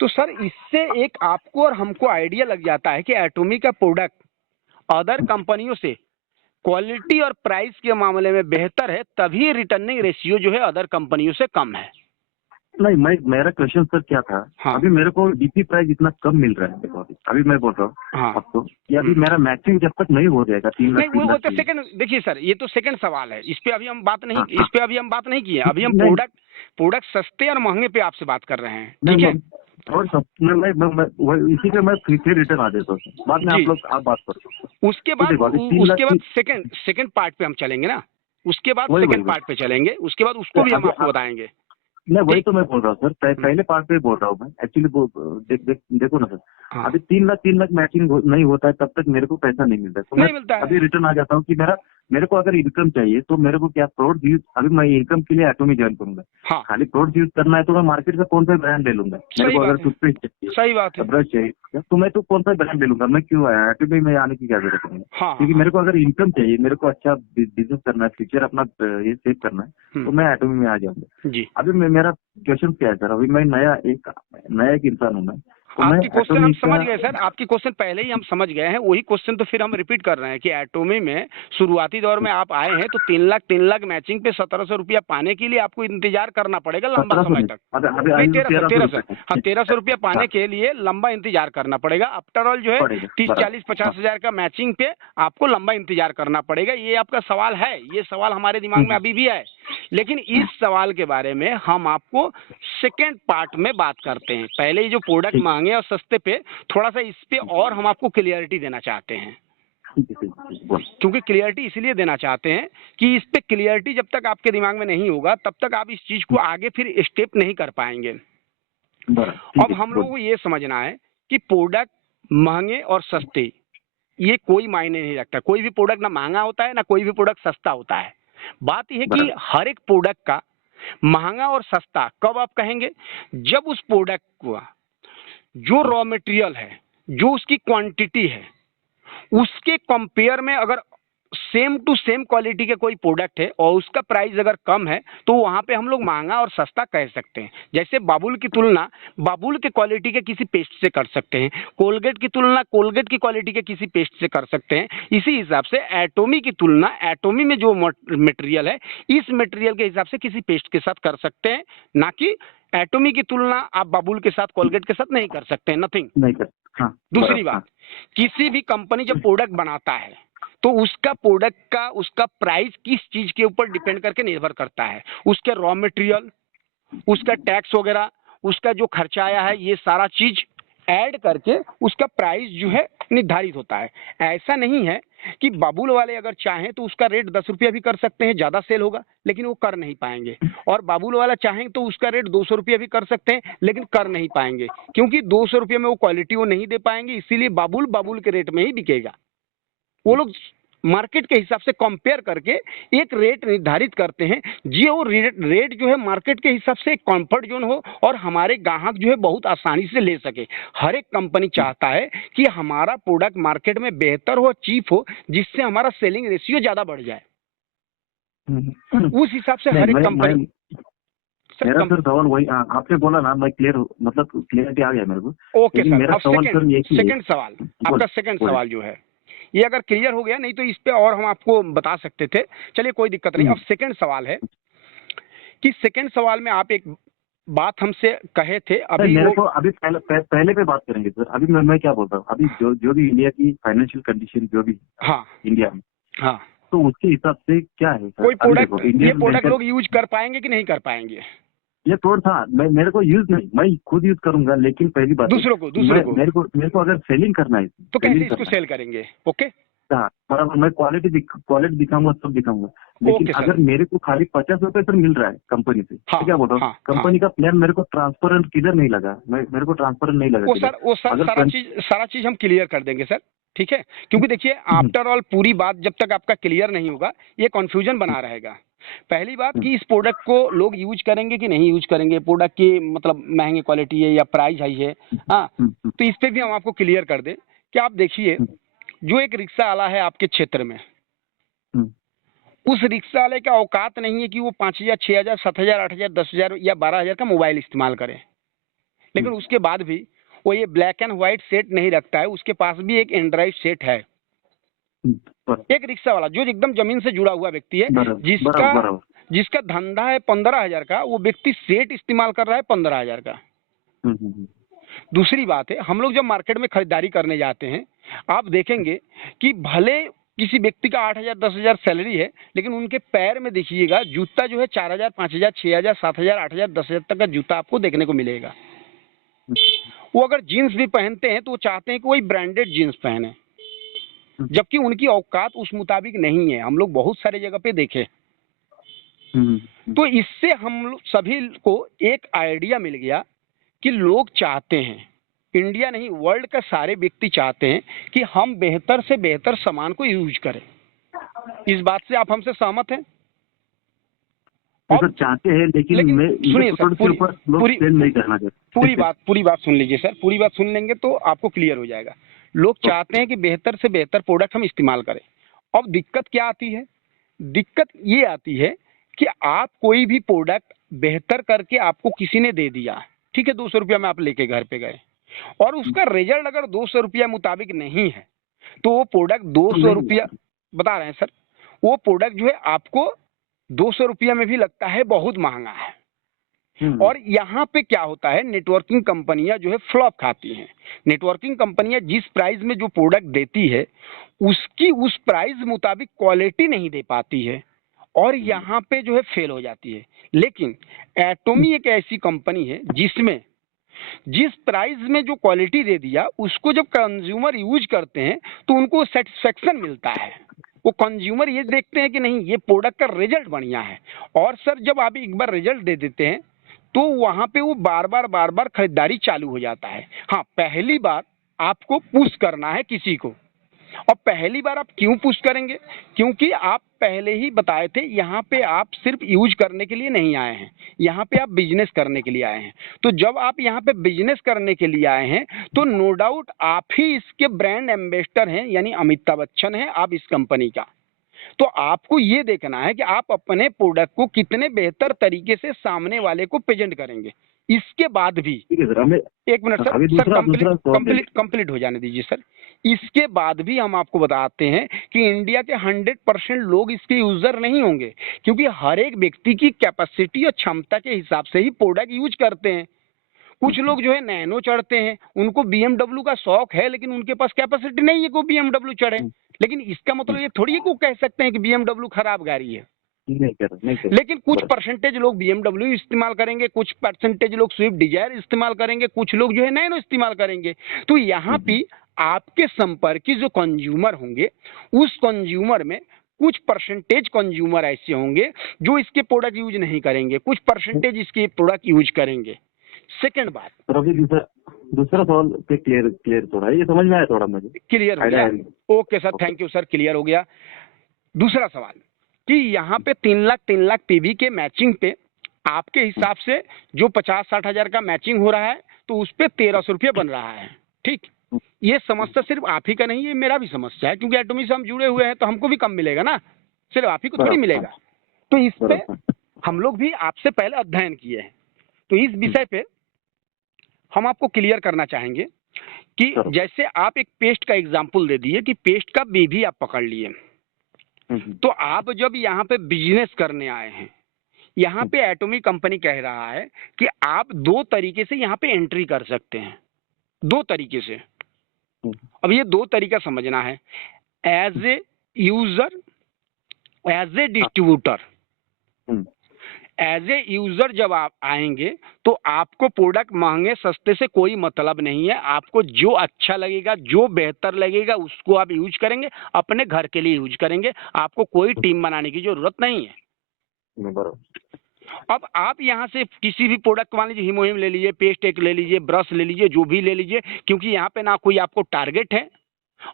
तो सर इससे एक आपको और हमको आइडिया लग जाता है कि एटोमी का प्रोडक्ट अदर कंपनियों से क्वालिटी और प्राइस के मामले में बेहतर है, तभी रिटर्निंग रेशियो जो है अदर कंपनियों से कम है। नहीं, मेरा क्वेश्चन सर क्या था, अभी मेरे को डीपी प्राइस इतना कम मिल रहा है, देखो अभी मैं बोल रहा हूँ आपको कि अभी मेरा मैचिंग जब तक नहीं हो जाएगा 3 लाख। नहीं वो तो सेकंड, देखिए सर ये तो सेकंड सवाल है, इस पे अभी हम बात नहीं की है। अभी हम प्रोडक्ट सस्ते और महंगे पे आपसे बात कर रहे हैं, ठीक है। और इसी पे मैं फिर रिटर्न आ जाता हूँ, बाद में आप बात करो। उसके बाद सेकंड पार्ट पे हम चलेंगे ना, उसके बाद सेकंड पार्ट पे चलेंगे, उसके बाद उसको भी हम आपको बताएंगे। नहीं वही तो मैं बोल रहा हूँ सर, पहले पार्ट पे बोल रहा हूँ मैं एक्चुअली। देखो ना सर, अभी 3 लाख मैचिंग नहीं होता है तब तक मेरे को पैसा नहीं मिलता है। तो मैं अभी रिटर्न आ जाता हूँ कि मेरे को अगर इनकम चाहिए तो मेरे को क्या प्रोडक्ट यूज, अभी मैं इनकम के लिए एटोमी ज्वाइन करूंगा। खाली प्रोडक्ट यूज करना है तो मैं मार्केट से कौन सा ब्रांड ले लूंगा। मेरे को अगर टूथपेस्ट चाहिए, सही बात है, ब्रश चाहिए, तो मैं तो कौन सा ब्रांड ले लूंगा। मैं क्यों आया एटोमी में आने की क्या जरूरत है। क्योंकि मेरे को अगर इनकम चाहिए, मेरे को अच्छा बिजनेस करना है, फ्यूचर अपना ये सेव करना है, तो मैं एटोमी में आ जाऊंगा। अभी मेरा क्वेश्चन क्या है सर, अभी मैं नया एक इंसान हूँ मैं। आपकी क्वेश्चन हम समझ गए सर, आपकी क्वेश्चन पहले ही हम समझ गए हैं, वही क्वेश्चन तो फिर हम रिपीट कर रहे हैं कि एटोमी में शुरुआती दौर में आप आए हैं तो 3 लाख मैचिंग पे 1700 रुपया पाने के लिए आपको इंतजार करना पड़ेगा लंबा समय तक। 1300 रुपया पाने के लिए लंबा इंतजार करना पड़ेगा। आफ्टर ऑल जो है 30-40-50 हजार का मैचिंग पे आपको लंबा इंतजार करना पड़ेगा। ये आपका सवाल है, ये सवाल हमारे दिमाग में अभी भी है, लेकिन इस सवाल के बारे में हम आपको सेकेंड पार्ट में बात करते हैं। पहले ही जो प्रोडक्ट महंगे और सस्ते पे थोड़ा सा इस पे और हम आपको क्लियरिटी देना चाहते हैं, क्योंकि क्लियरिटी इसलिए देना चाहते हैं कि इस पे क्लियरिटी जब तक आपके दिमाग में नहीं होगा तब तक आप इस चीज को आगे फिर स्टेप नहीं कर पाएंगे। अब हम लोगों को ये समझना है कि प्रोडक्ट महंगे और सस्ते ये कोई मायने नहीं रखता। कोई भी प्रोडक्ट ना महंगा होता है ना कोई भी प्रोडक्ट सस्ता होता है। बात यह है कि हर एक प्रोडक्ट का महंगा और सस्ता कब आप कहेंगे, जब उस प्रोडक्ट को जो रॉ मटेरियल है, जो उसकी क्वांटिटी है, उसके कंपेयर में अगर सेम टू सेम क्वालिटी के कोई प्रोडक्ट है और उसका प्राइस अगर कम है तो वहां पे हम लोग महंगा और सस्ता कह सकते हैं। जैसे बाबुल की तुलना बाबुल के क्वालिटी के किसी पेस्ट से कर सकते हैं, कोलगेट की तुलना कोलगेट की क्वालिटी के किसी पेस्ट से कर सकते हैं। इसी हिसाब से एटोमी की तुलना एटोमी में जो मटेरियल है इस मटेरियल के हिसाब से किसी पेस्ट के साथ कर सकते हैं, ना कि एटोमी की तुलना आप बाबुल के साथ कोलगेट के साथ नहीं कर सकते हैं। नथिंग, नहीं कर हाँ, दूसरी बराबर, बात, किसी भी कंपनी जब प्रोडक्ट बनाता है तो उसका प्रोडक्ट का उसका प्राइस किस चीज के ऊपर डिपेंड करके निर्भर करता है, उसके रॉ मटेरियल, उसका टैक्स वगैरह, उसका जो खर्चा आया है, ये सारा चीज ऐड करके उसका प्राइस जो है निर्धारित होता है। ऐसा नहीं है कि बाबुल वाले अगर चाहें तो उसका रेट 10 रुपया भी कर सकते हैं, ज्यादा सेल होगा, लेकिन वो कर नहीं पाएंगे। और बाबुल वाला चाहें तो उसका रेट 200 रुपया भी कर सकते हैं, लेकिन कर नहीं पाएंगे, क्योंकि 200 रुपये में वो क्वालिटी वो नहीं दे पाएंगे, इसीलिए बाबुल बाबुल के रेट में ही बिकेगा। वो लोग मार्केट के हिसाब से कंपेयर करके एक रेट निर्धारित करते हैं, जो रेट जो है मार्केट के हिसाब से एक कंफर्ट जोन हो और हमारे ग्राहक जो है बहुत आसानी से ले सके। हर एक कंपनी चाहता है कि हमारा प्रोडक्ट मार्केट में बेहतर हो, चीप हो, जिससे हमारा सेलिंग रेशियो ज्यादा बढ़ जाए। उस हिसाब से हर एक कंपनी मेरा सर सवाल वही आपने बोला ना, मैं मतलब क्लियरिटी आ गया मेरे को। ओके सर, मेरा अब सवाल सर ये सेकंड सवाल, आपका सेकंड सवाल जो है ये अगर क्लियर हो गया, नहीं तो इस पे और हम आपको बता सकते थे, चलिए कोई दिक्कत नहीं। अब सेकंड सवाल है कि सेकंड सवाल में आप एक बात हमसे कहे थे अभी, मेरे को अभी पहले पे बात करेंगे सर। अभी मैं क्या बोलता हूँ, अभी जो भी इंडिया की फाइनेंशियल कंडीशन जो भी हाँ इंडिया में, हाँ, तो उसके हिसाब से क्या है सर? कोई प्रोडक्ट, ये प्रोडक्ट लोग यूज कर पाएंगे कि नहीं कर पाएंगे? ये प्रोडक्ट था, मेरे को यूज नहीं, मैं खुद यूज करूंगा, लेकिन पहली बात दूसरों को मेरे को अगर सेलिंग करना है तो कैसे इसको सेल करेंगे? ओके, हाँ बराबर, मैं क्वालिटी दिखाऊंगा, सब दिखाऊंगा, लेकिन अगर मेरे को खाली 50 रुपए सर मिल रहा है कंपनी से, तो क्या बोल रहा हूँ, कंपनी का प्लान मेरे को ट्रांसपेरेंट किधर नहीं लगा, मेरे को ट्रांसपेरेंट नहीं लगा। वो सर सारा चीज हम क्लियर कर देंगे सर, ठीक है? क्योंकि देखिए, आफ्टर ऑल पूरी बात जब तक आपका क्लियर नहीं होगा ये कंफ्यूजन बना रहेगा। पहली बात कि इस प्रोडक्ट को लोग यूज करेंगे कि नहीं यूज करेंगे, प्रोडक्ट की मतलब महंगी क्वालिटी है या प्राइस हाई है, हाँ, तो इस पे भी हम आपको क्लियर कर दें कि आप देखिए, जो एक रिक्शा वाला है आपके क्षेत्र में, उस रिक्शा वाले का औकात नहीं है कि वो 5,000, 6,000, 7,000, 8,000, 10,000 या 12,000 का मोबाइल इस्तेमाल करे, लेकिन उसके बाद भी वो ये ब्लैक एंड व्हाइट सेट नहीं रखता है, उसके पास भी एक एंड्रॉइड सेट है। एक रिक्शा वाला जो एकदम जमीन से जुड़ा हुआ व्यक्ति है, जिसका धंधा है 15,000 का, वो व्यक्ति सेट इस्तेमाल कर रहा है 15,000 का। दूसरी बात है, हम लोग जब मार्केट में खरीदारी करने जाते हैं, आप देखेंगे कि भले किसी व्यक्ति का 8,000, 10,000 सैलरी है, लेकिन उनके पैर में देखिएगा जूता जो है 4,000, 5,000, 6,000, 7,000, 8,000, 10,000 तक का जूता आपको देखने को मिलेगा। वो अगर जीन्स भी पहनते हैं तो वो चाहते हैं कि वही ब्रांडेड जीन्स पहने, जबकि उनकी औकात उस मुताबिक नहीं है। हम लोग बहुत सारे जगह पे देखे। तो इससे हम लोग सभी को एक आइडिया मिल गया कि लोग चाहते हैं, इंडिया नहीं वर्ल्ड का सारे व्यक्ति चाहते हैं कि हम बेहतर से बेहतर सामान को यूज करें। इस बात से आप हमसे सहमत हैं? तो चाहते हैं, लेकिन सुनिए सर, पूरी बात सुन लीजिए सर, पूरी बात सुन लेंगे तो आपको क्लियर हो जाएगा। लोग चाहते हैं कि बेहतर से बेहतर प्रोडक्ट हम इस्तेमाल करें। अब दिक्कत क्या आती है? दिक्कत ये आती है कि आप कोई भी प्रोडक्ट बेहतर करके आपको किसी ने दे दिया, ठीक है, 200 रुपया में आप लेके घर पे गए, और उसका रिजल्ट अगर 200 रुपया मुताबिक नहीं है, तो वो प्रोडक्ट 200 रुपया, बता रहे हैं सर, वो प्रोडक्ट जो है आपको 200 रुपया में भी लगता है बहुत महंगा है। और यहाँ पे क्या होता है, नेटवर्किंग कंपनियां जो है फ्लॉप खाती हैं। नेटवर्किंग कंपनियां जिस प्राइस में जो प्रोडक्ट देती है, उसकी उस प्राइस मुताबिक क्वालिटी नहीं दे पाती है, और यहाँ पे जो है फेल हो जाती है। लेकिन एटोमी एक ऐसी कंपनी है जिसमें जिस प्राइस में जो क्वालिटी दे दिया, उसको जब कंज्यूमर यूज करते हैं तो उनको सेटिस्फेक्शन मिलता है। वो कंज्यूमर ये देखते हैं कि नहीं, ये प्रोडक्ट का रिजल्ट बढ़िया है। और सर जब आप एक बार रिजल्ट दे देते हैं तो वहां पे वो बार बार खरीदारी चालू हो जाता है। हाँ, पहली बार आपको पुश करना है किसी को, और पहली बार आप क्यों पुश करेंगे? क्योंकि आप पहले ही बताए थे, यहाँ पे आप सिर्फ यूज करने के लिए नहीं आए हैं, यहाँ पे आप बिजनेस करने के लिए आए हैं। तो जब आप यहाँ पे बिजनेस करने के लिए आए हैं तो नो डाउट आप ही इसके ब्रांड एम्बेसडर हैं, यानी अमिताभ बच्चन हैं आप इस कंपनी का। तो आपको ये देखना है कि आप अपने प्रोडक्ट को कितने बेहतर तरीके से सामने वाले को प्रेजेंट करेंगे। इसके बाद भी एक मिनट सर, कंप्लीट हो जाने दीजिए सर। इसके बाद भी हम आपको बताते हैं कि इंडिया के 100% लोग इसके यूजर नहीं होंगे, क्योंकि हर एक व्यक्ति की कैपेसिटी और क्षमता के हिसाब से ही प्रोडक्ट यूज करते हैं। कुछ लोग जो है नैनो चढ़ते हैं, उनको BMW का शौक है, लेकिन उनके पास कैपेसिटी नहीं है कि वो BMW चढ़े। लेकिन इसका मतलब ये थोड़ी है कि वो कह सकते हैं कि BMW खराब गाड़ी है। नहीं कर। लेकिन कुछ परसेंटेज लोग BMW इस्तेमाल करेंगे, कुछ परसेंटेज लोग स्विफ्ट डिजायर इस्तेमाल करेंगे, कुछ लोग जो है नैनो इस्तेमाल करेंगे। तो यहाँ पे आपके संपर्क जो कंज्यूमर होंगे, उस कंज्यूमर में कुछ परसेंटेज कंज्यूमर ऐसे होंगे जो इसके प्रोडक्ट यूज नहीं करेंगे, कुछ परसेंटेज इसके प्रोडक्ट यूज करेंगे। सेकंड बात, तो अभी दूसरा सवाल पे क्लियर थोड़ा, ये समझ में आया थोड़ा मुझे, क्लियर हो गया? Okay sir, thank you sir, clear हो गया। दूसरा सवाल कि यहाँ पे 3 लाख पीवी के मैचिंग पे आपके हिसाब से जो 50-60 हजार का मैचिंग हो रहा है, तो उस पे 1300 रुपये बन रहा है। ठीक, ये समस्या सिर्फ आप ही का नहीं है, मेरा भी समस्या है, क्योंकि एटॉमी से हम जुड़े हुए हैं तो हमको भी कम मिलेगा ना, सिर्फ आप ही को थोड़ी मिलेगा। तो इस पे हम लोग भी आपसे पहले अध्ययन किए हैं, तो इस विषय पे हम आपको क्लियर करना चाहेंगे कि जैसे आप एक पेस्ट का एग्जाम्पल दे दिए कि पेस्ट का बीवी आप पकड़ लिए, तो आप जब यहाँ पे बिजनेस करने आए हैं, यहाँ पे एटॉमी कंपनी कह रहा है कि आप 2 तरीके से यहाँ पे एंट्री कर सकते हैं, 2 तरीके से। अब ये 2 तरीका समझना है, as a user, as a distributor. As a user जब आप आएंगे तो आपको प्रोडक्ट महंगे सस्ते से कोई मतलब नहीं है, आपको जो अच्छा लगेगा, जो बेहतर लगेगा उसको आप यूज करेंगे, अपने घर के लिए यूज करेंगे, आपको कोई टीम बनाने की जरूरत नहीं है। अब आप यहाँ से किसी भी प्रोडक्ट, मान लीजिए हिमोहिम ले लीजिए, पेस्ट एक ले लीजिए, ब्रश ले लीजिए, जो भी ले लीजिए, क्योंकि यहाँ पे ना कोई आपको टारगेट है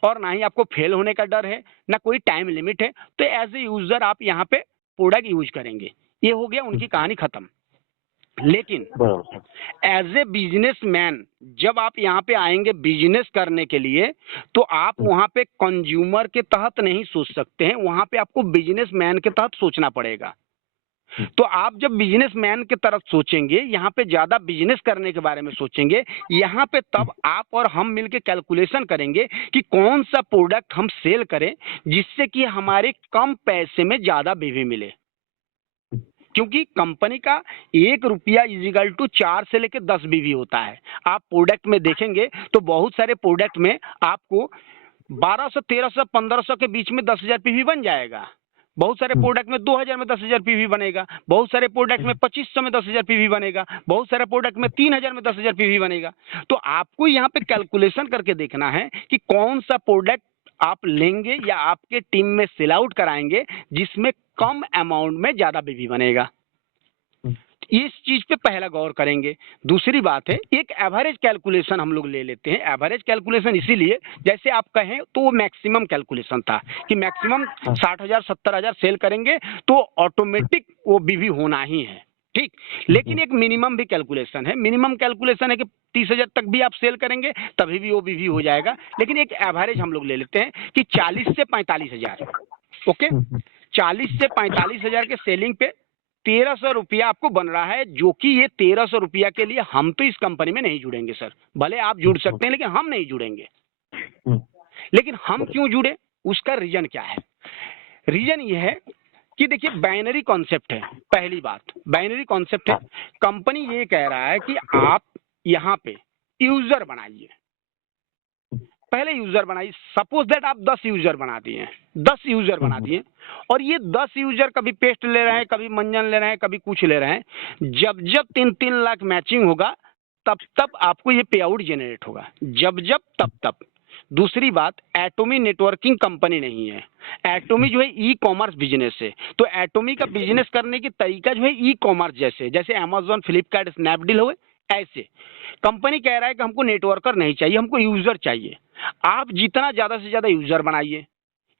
और ना ही आपको फेल होने का डर है, ना कोई टाइम लिमिट है, तो एज ए यूजर आप यहाँ पे प्रोडक्ट यूज करेंगे। ये हो गया, उनकी कहानी खत्म। लेकिन एज ए बिजनेसमैन जब आप यहाँ पे आएंगे बिजनेस करने के लिए, तो आप वहाँ पे कंज्यूमर के तहत नहीं सोच सकते हैं, वहाँ पे आपको बिजनेसमैन के तहत सोचना पड़ेगा। तो आप जब बिजनेसमैन के तरफ सोचेंगे, यहाँ पे ज्यादा बिजनेस करने के बारे में सोचेंगे, यहाँ पे तब आप और हम मिलके कैलकुलेशन करेंगे कि कौन सा प्रोडक्ट हम सेल करें जिससे कि हमारे कम पैसे में ज्यादा बीवी मिले। क्योंकि कंपनी का 1 रुपया इजिकल टू 4 से लेकर 10 बीवी होता है। आप प्रोडक्ट में देखेंगे तो बहुत सारे प्रोडक्ट में आपको 1200, 1300, 1500 के बीच में 10,000 पीवी बन जाएगा। बहुत सारे प्रोडक्ट में 2000 में 10,000 पीवी बनेगा, बहुत सारे प्रोडक्ट में 2500 में 10,000 पीवी बनेगा, बहुत सारे प्रोडक्ट में 3000 में 10,000 पीवी बनेगा। तो आपको यहाँ पे कैलकुलेशन करके देखना है कि कौन सा प्रोडक्ट आप लेंगे या आपके टीम में सेल आउट कराएंगे जिसमें कम अमाउंट में ज्यादा बीवी बनेगा। इस चीज पे पहला गौर करेंगे। दूसरी बात है, एक एवरेज कैलकुलेशन हम लोग ले लेते हैं। एवरेज कैलकुलेशन इसीलिए, जैसे आप कहें तो वो मैक्सिमम कैलकुलेशन था कि मैक्सिमम 60,000 70,000 सेल करेंगे तो ऑटोमेटिक वो बीवी होना ही है। ठीक, लेकिन एक मिनिमम भी कैलकुलेशन है। मिनिमम कैलकुलेशन है कि 30,000 तक भी आप सेल करेंगे तभी भी वो बीवी हो जाएगा। लेकिन एक एवरेज हम लोग ले लेते हैं कि 40 से 45,000। ओके, 40 से 45,000 के सेलिंग पे 1300 रुपया आपको बन रहा है, जो कि ये 1300 रुपया के लिए हम तो इस कंपनी में नहीं जुड़ेंगे सर। भले आप जुड़ सकते हैं लेकिन हम नहीं जुड़ेंगे। लेकिन हम क्यों जुड़े, उसका रीजन क्या है? रीजन ये है कि देखिए, बाइनरी कॉन्सेप्ट है। पहली बात, बाइनरी कॉन्सेप्ट है। कंपनी ये कह रहा है कि आप यहाँ पे यूजर बनाइए, पहले यूजर बनाइए। सपोज दैट आप 10 यूजर बना दिए, 10 यूजर बना दिए, और ये 10 यूजर कभी पेस्ट ले रहे हैं, कभी मंजन ले रहे हैं, कभी कुछ ले रहे हैं। जब जब 3-3 लाख मैचिंग होगा तब तब आपको ये पे आउट जनरेट होगा, जब जब तब तब। दूसरी बात, एटॉमी नेटवर्किंग कंपनी नहीं है। एटॉमी जो है ई कॉमर्स बिजनेस है। तो एटॉमी का बिजनेस करने की तरीका जो है ई कॉमर्स जैसे, जैसे अमेजोन, फ्लिपकार्ट, स्नैपडील हुए, ऐसे। कंपनी कह रहा है कि हमको नेटवर्कर नहीं चाहिए, हमको यूजर चाहिए। आप जितना ज्यादा से ज्यादा यूजर बनाइए,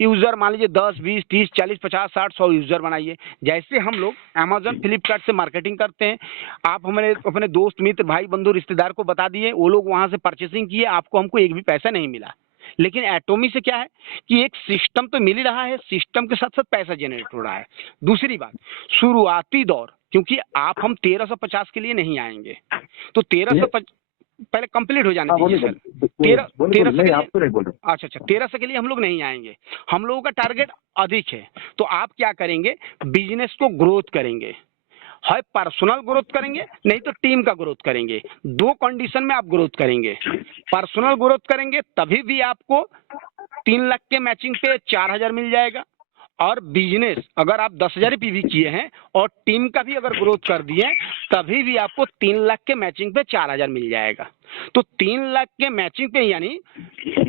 यूजर मान लीजिए 10, 20, 30, 40, 50, 60, 100 यूजर बनाइए। जैसे हम लोग अमेजोन, फ्लिपकार्ट से मार्केटिंग करते हैं, आप हमारे अपने दोस्त, मित्र, भाई, बंधु, रिश्तेदार को बता दिए, वो लोग वहां से परचेसिंग किए, आपको हमको एक भी पैसा नहीं मिला। लेकिन एटॉमी से क्या है कि एक सिस्टम तो मिल ही रहा है, सिस्टम के साथ साथ पैसा जनरेट हो रहा है। दूसरी बात, शुरुआती दौर, क्योंकि आप हम 1350 के लिए नहीं आएंगे, तो 1350 पहले कंप्लीट हो जाने दीजिए सर। 1300 के लिए हम लोग नहीं आएंगे। हम लोगों का टारगेट अधिक है, तो आप क्या करेंगे, बिजनेस को ग्रोथ करेंगे। है पर्सनल ग्रोथ करेंगे, नहीं तो टीम का ग्रोथ करेंगे। दो कंडीशन में आप ग्रोथ करेंगे। पर्सनल ग्रोथ करेंगे तभी भी आपको 3 लाख के मैचिंग पे 4,000 मिल जाएगा, और बिजनेस अगर आप 10,000 पीवी किए हैं और टीम का भी अगर ग्रोथ कर दिए तभी भी आपको 3 लाख के मैचिंग पे 4,000 मिल जाएगा। तो 3 लाख के मैचिंग पे यानी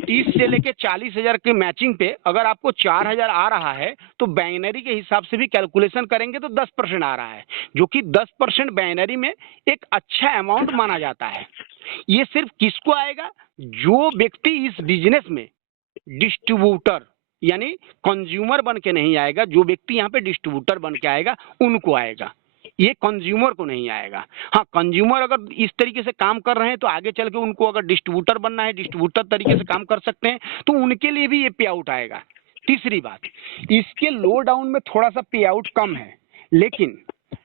30 से लेके 40,000 के मैचिंग पे अगर आपको 4,000 आ रहा है तो बाइनरी के हिसाब से भी कैलकुलेशन करेंगे तो 10% आ रहा है, जो कि 10% बाइनरी में एक अच्छा अमाउंट माना जाता है। ये सिर्फ किसको आएगा? जो व्यक्ति इस बिजनेस में डिस्ट्रीब्यूटर यानी कंज्यूमर बन के नहीं आएगा, जो व्यक्ति यहाँ पे डिस्ट्रीब्यूटर बन के आएगा उनको आएगा, ये कंज्यूमर को नहीं आएगा। हाँ, कंज्यूमर अगर इस तरीके से काम कर रहे हैं तो आगे चल के उनको अगर डिस्ट्रीब्यूटर बनना है, डिस्ट्रीब्यूटर तरीके से काम कर सकते हैं, तो उनके लिए भी ये पे आउट आएगा। तीसरी बात, इसके लो डाउन में थोड़ा सा पे आउट कम है, लेकिन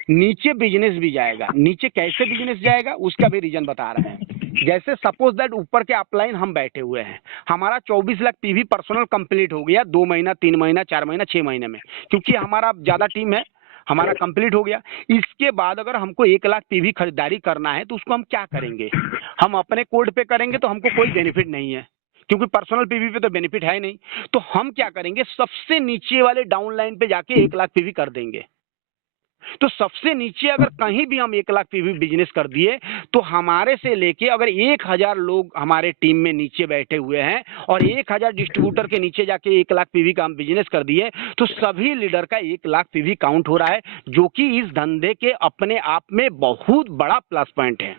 नीचे बिजनेस भी जाएगा। नीचे कैसे बिजनेस जाएगा उसका भी रीजन बता रहे हैं। जैसे सपोज दैट ऊपर के अपलाइन हम बैठे हुए हैं, हमारा 24 लाख पीवी पर्सनल कंप्लीट हो गया 2 महीना 3 महीना 4 महीना 6 महीने में, क्योंकि हमारा ज्यादा टीम है, हमारा कंप्लीट हो गया। इसके बाद अगर हमको 1 लाख पीवी खरीदारी करना है तो उसको हम क्या करेंगे? हम अपने कोड पे करेंगे तो हमको कोई बेनिफिट नहीं है, क्योंकि पर्सनल पीवी पे तो बेनिफिट है नहीं। तो हम क्या करेंगे? सबसे नीचे वाले डाउन लाइन पे जाके 1 लाख पीवी कर देंगे। तो सबसे नीचे अगर कहीं भी हम 1 लाख पीवी बिजनेस कर दिए तो हमारे से लेके अगर 1,000 लोग हमारे टीम में नीचे बैठे हुए हैं और 1,000 डिस्ट्रीब्यूटर के नीचे जाके 1 लाख पीवी का हम बिजनेस कर दिए तो सभी लीडर का 1 लाख पीवी काउंट हो रहा है, जो कि इस धंधे के अपने आप में बहुत बड़ा प्लस पॉइंट है।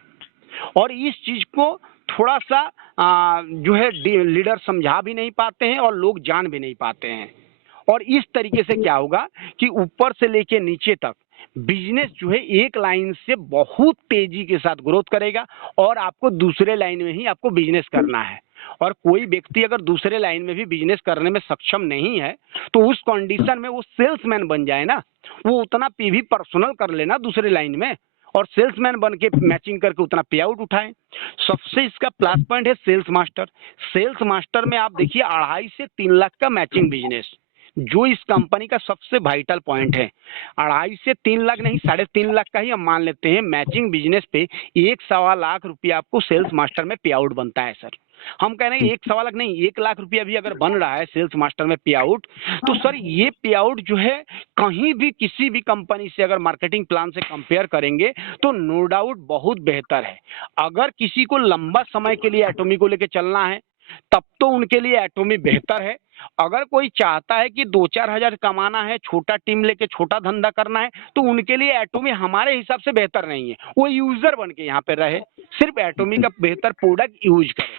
और इस चीज को थोड़ा सा जो है लीडर समझा भी नहीं पाते हैं और लोग जान भी नहीं पाते हैं। और इस तरीके से क्या होगा कि ऊपर से लेके नीचे तक बिजनेस जो है एक लाइन से बहुत तेजी के साथ ग्रोथ करेगा, और आपको दूसरे लाइन में ही आपको बिजनेस करना है। और कोई व्यक्ति अगर दूसरे लाइन में भी बिजनेस करने में सक्षम नहीं है तो उस कंडीशन में वो सेल्समैन बन जाए ना, वो उतना पीवी पर्सनल कर लेना दूसरे लाइन में और सेल्समैन बन के मैचिंग करके उतना पे आउट उठाएं। सबसे इसका प्लस पॉइंट है सेल्स मास्टर। सेल्स मास्टर में आप देखिए 2.5 से 3 लाख का मैचिंग बिजनेस, जो इस कंपनी का सबसे वाइटल पॉइंट है। 2.5 से 3 लाख नहीं, 3.5 लाख का ही हम मान लेते हैं मैचिंग बिजनेस पे 1.25 लाख रुपया आपको सेल्स मास्टर में पे आउट बनता है सर। हम कह रहे हैं 1.25 लाख नहीं, 1 लाख रुपया भी अगर बन रहा है सेल्स मास्टर में पे आउट, तो सर ये पे आउट जो है कहीं भी किसी भी कंपनी से अगर मार्केटिंग प्लान से कंपेयर करेंगे तो नो डाउट बहुत बेहतर है। अगर किसी को लंबा समय के लिए एटॉमी को लेकर चलना है तब तो उनके लिए एटॉमी बेहतर है। अगर कोई चाहता है कि 2-4 हजार कमाना है, छोटा टीम लेके छोटा धंधा करना है, तो उनके लिए एटॉमी हमारे हिसाब से बेहतर नहीं है। वो यूजर बन के यहाँ पे रहे, सिर्फ एटॉमी का बेहतर प्रोडक्ट यूज करे।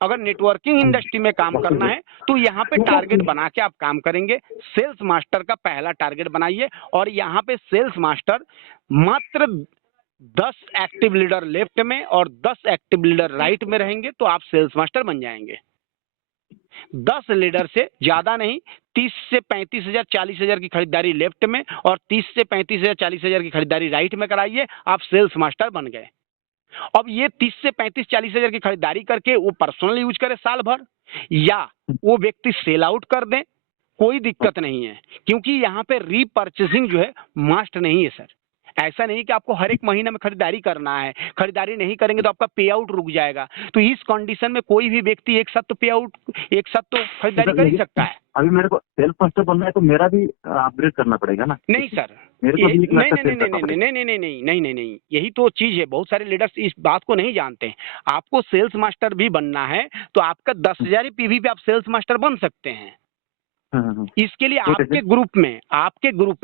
अगर नेटवर्किंग इंडस्ट्री में काम करना है तो यहाँ पे टारगेट बना के आप काम करेंगे। सेल्स मास्टर का पहला टारगेट बनाइए, और यहाँ पे सेल्स मास्टर मात्र 10 एक्टिव लीडर लेफ्ट में और 10 एक्टिव लीडर राइट में रहेंगे तो आप सेल्स मास्टर बन जाएंगे। 10 लीडर से ज्यादा नहीं, 30 से 35 हजार 40 हजार की खरीदारी लेफ्ट में और 30 से 35 हजार 40 हजार की खरीदारी राइट में कराइए, आप सेल्स मास्टर बन गए। अब ये 30 से 35-40 हजार की खरीदारी करके वो पर्सनल यूज करे साल भर, या वो व्यक्ति सेल आउट कर दे, कोई दिक्कत नहीं है, क्योंकि यहाँ पे रीपर्चेसिंग जो है मस्ट नहीं है सर। ऐसा नहीं कि आपको हर एक महीने में खरीदारी करना है, खरीदारी नहीं करेंगे तो आपका पे आउट रुक जाएगा। तो इस कंडीशन में कोई भी व्यक्ति एक साथ तो पे आउट, एक साथ तो खरीदारी कर ही सकता है। अभी मेरे को सेल्स मास्टर बनना है तो मेरा भी अपग्रेड करना पड़ेगा ना? नहीं सर, मेरे को भी नहीं, यही तो चीज है। बहुत सारे लीडर्स इस बात को नहीं जानते हैं। आपको सेल्स मास्टर भी बनना है तो आपका 10,000 पीवी पे आप सेल्स मास्टर बन सकते हैं। इसके लिए आपके ग्रुप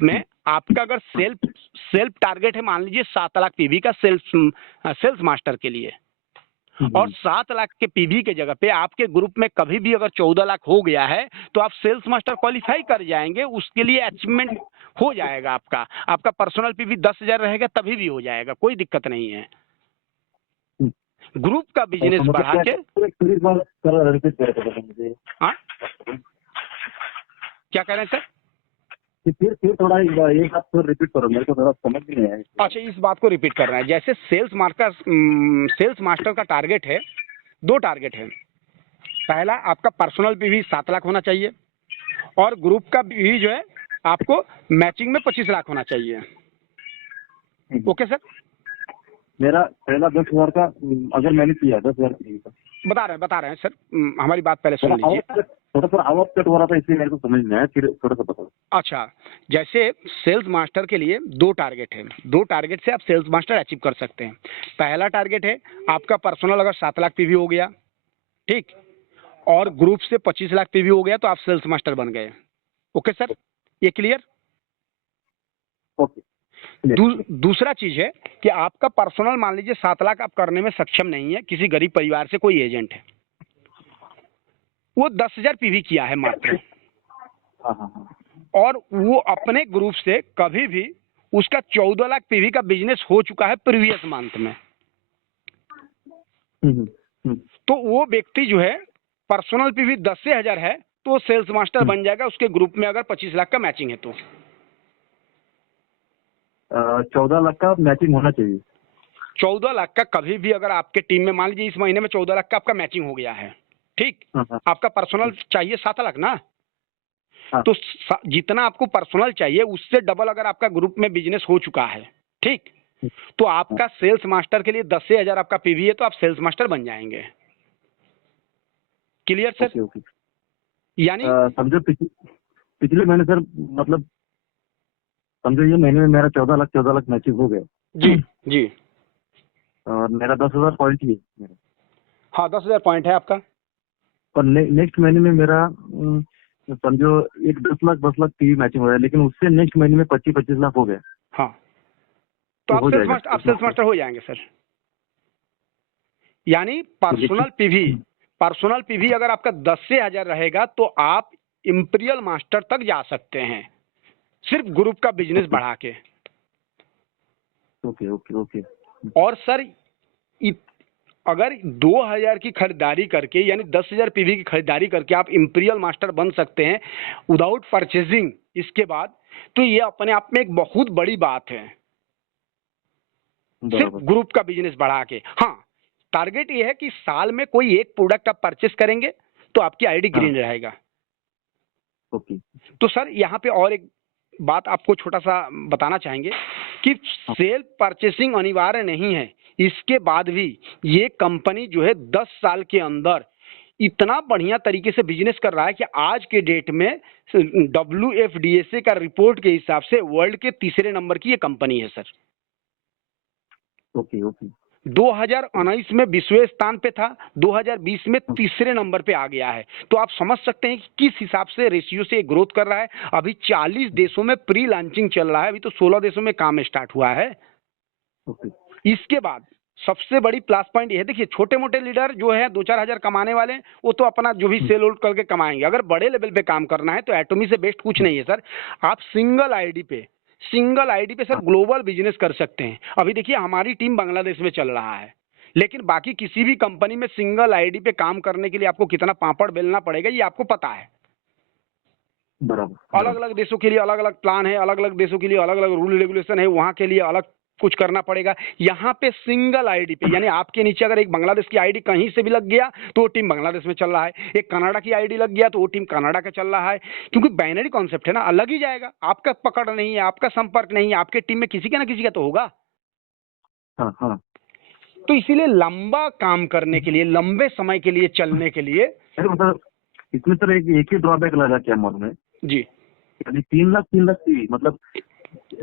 में आपका अगर सेल्फ टारगेट है, मान लीजिए 7 लाख पीवी का सेल्स मास्टर के लिए, और 7 लाख के पीवी के जगह पे आपके ग्रुप में कभी भी अगर 14 लाख हो गया है तो आप सेल्स मास्टर क्वालिफाई कर जाएंगे। उसके लिए अचीवमेंट हो जाएगा। आपका पर्सनल पीवी 10,000 रहेगा तभी भी हो जाएगा, कोई दिक्कत नहीं है। ग्रुप का बिजनेस बढ़ा के क्या कह रहे हैं सर? फिर थोड़ा एक बात तो रिपीट करो, मेरे को थोड़ा समझ नहीं आया। अच्छा, इस बात को रिपीट करना है। जैसे सेल्स मास्टर का टारगेट है, 2 टारगेट है। पहला, आपका पर्सनल पीवी 7 लाख होना चाहिए, और ग्रुप का पीवी जो है आपको मैचिंग में 25 लाख होना चाहिए। ओके सर, मेरा पहला 10,000 का अगर मैंने किया 10,000 का, बता रहे हैं सर, हमारी बात पहले सुन लीजिए। थोड़ा सा आवाज कट हो रहा था इसलिए मेरे को समझ नहीं आया, फिर थोड़ा सा बताओ। अच्छा, जैसे सेल्स मास्टर के लिए 2 टारगेट है, 2 टारगेट से आप सेल्स मास्टर अचीव कर सकते हैं। पहला टारगेट है आपका पर्सनल अगर 7 लाख पीवी हो गया, ठीक, और ग्रुप से 25 लाख पीवी हो गया तो आप सेल्स मास्टर बन गए। ओके सर, ये क्लियर? ओके। दूसरा चीज है कि आपका पर्सनल मान लीजिए 7 लाख आप करने में सक्षम नहीं है, किसी गरीब परिवार से कोई एजेंट है, वो 10,000 पीवी किया है मात्र, और वो अपने ग्रुप से कभी भी उसका 14 लाख पीवी का बिजनेस हो चुका है प्रीवियस मंथ में, तो वो व्यक्ति जो है पर्सनल पीवी 10 से 1000 है तो वो सेल्स मास्टर बन जाएगा उसके ग्रुप में अगर 25 लाख का मैचिंग है तो। 14 लाख का मैचिंग होना चाहिए। 14 लाख का कभी भी अगर आपके टीम में मान लीजिए इस महीने में 14 लाख का आपका मैचिंग हो गया है, ठीक, आपका पर्सनल चाहिए 7 लाख ना, तो जितना आपको पर्सनल चाहिए उससे डबल अगर आपका ग्रुप में बिजनेस हो चुका है, ठीक, तो आपका सेल्स मास्टर के लिए 10 से 1000 आपका पीवी है तो आप सेल्स मास्टर बन जाएंगे। Clear sir? यानी समझो पिछले महीने सर, मतलब समझो ये महीने में मेरा 14 लाख मैचिंग हो गया। जी जी, और मेरा 10,000 पॉइंट ही है मेरा। हाँ 10,000 पॉइंट है आपका। पर नेक्स्ट महीने में मेरा समझो एक 10 लाख पीवी मैचिंग हो रहा है, लेकिन उससे नेक्स्ट महीने में 25 लाख हो गया। हाँ, तो आप सेल्स मास्टर हो जाएंगे सर। यानी पर्सनल पीवी अगर आपका 10 से 1000 रहेगा तो आप इंपीरियल मास्टर तक जा सकते हैं, सिर्फ ग्रुप का बिजनेस बढ़ा के। ओके। और सर अगर 2000 की खरीदारी करके यानी 10,000 पीवी की खरीदारी करके आप इंपीरियल मास्टर बन सकते हैं विदाउट परचेजिंग इसके बाद, तो ये अपने आप में एक बहुत बड़ी बात है, सिर्फ ग्रुप का बिजनेस बढ़ा के। हाँ, टारगेट ये है कि साल में कोई एक प्रोडक्ट आप परचेस करेंगे तो आपकी आईडी ग्रीन रहेगा। ओके। तो सर यहाँ पे और एक बात आपको छोटा सा बताना चाहेंगे कि सेल्फ परचेसिंग अनिवार्य नहीं है, इसके बाद भी ये कंपनी जो है 10 साल के अंदर इतना बढ़िया तरीके से बिजनेस कर रहा है कि आज के डेट में WFDSA का रिपोर्ट के हिसाब से वर्ल्ड के 3रे नंबर की ये कंपनी है सर। ओके। 2019 में 20वें स्थान पे था, 2020 में 3रे नंबर पे आ गया है। तो आप समझ सकते हैं कि किस हिसाब से रेशियो से ग्रोथ कर रहा है। अभी 40 देशों में प्री लॉन्चिंग चल रहा है, अभी तो 16 देशों में काम स्टार्ट हुआ है। इसके बाद सबसे बड़ी प्लस पॉइंट ये है, देखिए छोटे मोटे लीडर जो है 2-4 हजार कमाने वाले वो तो अपना जो भी सेल होल्ड करके कमाएंगे। अगर बड़े लेवल पे काम करना है तो एटोमी से बेस्ट कुछ नहीं है सर। आप सिंगल आईडी पे सर ग्लोबल बिजनेस कर सकते हैं। अभी देखिए हमारी टीम बांग्लादेश में चल रहा है, लेकिन बाकी किसी भी कंपनी में सिंगल आईडी पे काम करने के लिए आपको कितना पापड़ बेलना पड़ेगा ये आपको पता है। बराबर। अलग अलग देशों के लिए अलग अलग प्लान है, अलग अलग देशों के लिए अलग अलग रूल रेगुलेशन है, वहां के लिए अलग कुछ करना पड़ेगा। यहाँ पे सिंगल आईडी पे यानी आपके नीचे अगर एक बांग्लादेश की आईडी कहीं से भी लग गया तो वो टीम बांग्लादेश में चल रहा है, एक कनाडा की आईडी लग गया तो वो टीम कनाडा का चल रहा है, क्योंकि बाइनरी कॉन्सेप्ट है ना, अलग ही जाएगा। आपका पकड़ नहीं है, आपका संपर्क नहीं है, आपके टीम में किसी का ना किसी का तो होगा। हाँ। तो इसीलिए लंबा काम करने के लिए, लंबे समय के लिए चलने के लिए मतलब इसमें सर एक ही ड्रॉबैक लगा क्या मन में जी, यानी 3 लाख की मतलब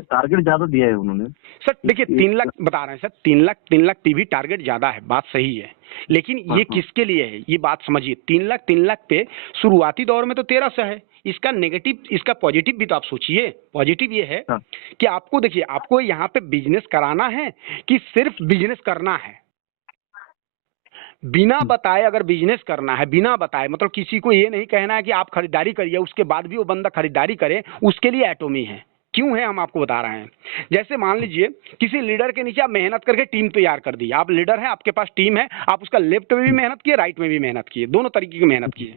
टारगेट ज्यादा दिया है उन्होंने सर। देखिए 3 लाख बता रहे हैं सर, 3 लाख पीवी टारगेट ज्यादा है, बात सही है, लेकिन ये किसके लिए है ये बात समझिए। 3 लाख पे शुरुआती दौर में तो 1300 है। इसका नेगेटिव, इसका पॉजिटिव भी तो आप सोचिए। पॉजिटिव ये है कि आपको देखिए, आपको यहाँ पे बिजनेस कराना है कि सिर्फ बिजनेस करना है, बिना बताए अगर बिजनेस करना है, बिना बताए मतलब किसी को ये नहीं कहना है कि आप खरीदारी करिए उसके बाद भी वो बंदा खरीदारी करे, उसके लिए एटोमी है। क्यों है हम आपको बता रहे हैं। जैसे मान लीजिए किसी लीडर के नीचे आप मेहनत करके टीम तैयार कर दी, आप लीडर हैं, आपके पास टीम है, आप उसका लेफ्ट में भी मेहनत किए, राइट में भी मेहनत किए, दोनों तरीके की मेहनत किए,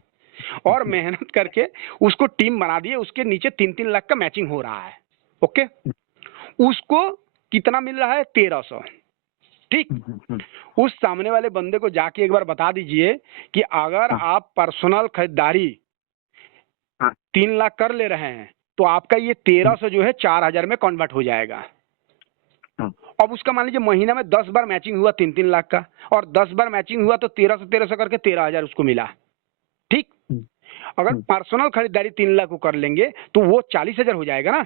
और मेहनत करके उसको टीम बना दिए, उसके नीचे 3-3 लाख का मैचिंग हो रहा है। ओके, उसको कितना मिल रहा है? 1300। ठीक, उस सामने वाले बंदे को जाके एक बार बता दीजिए कि अगर आप पर्सनल खरीदारी 3 लाख कर ले रहे हैं तो आपका ये 1300 जो है 4000 में कन्वर्ट हो जाएगा। अब उसका मान लीजिए महीना में 10 बार मैचिंग हुआ 3-3 लाख का, और 10 बार मैचिंग हुआ तो 1300 करके 13,000 उसको मिला। ठीक, अगर पर्सनल खरीदारी 3 लाख को कर लेंगे तो वो 40,000 हो जाएगा ना।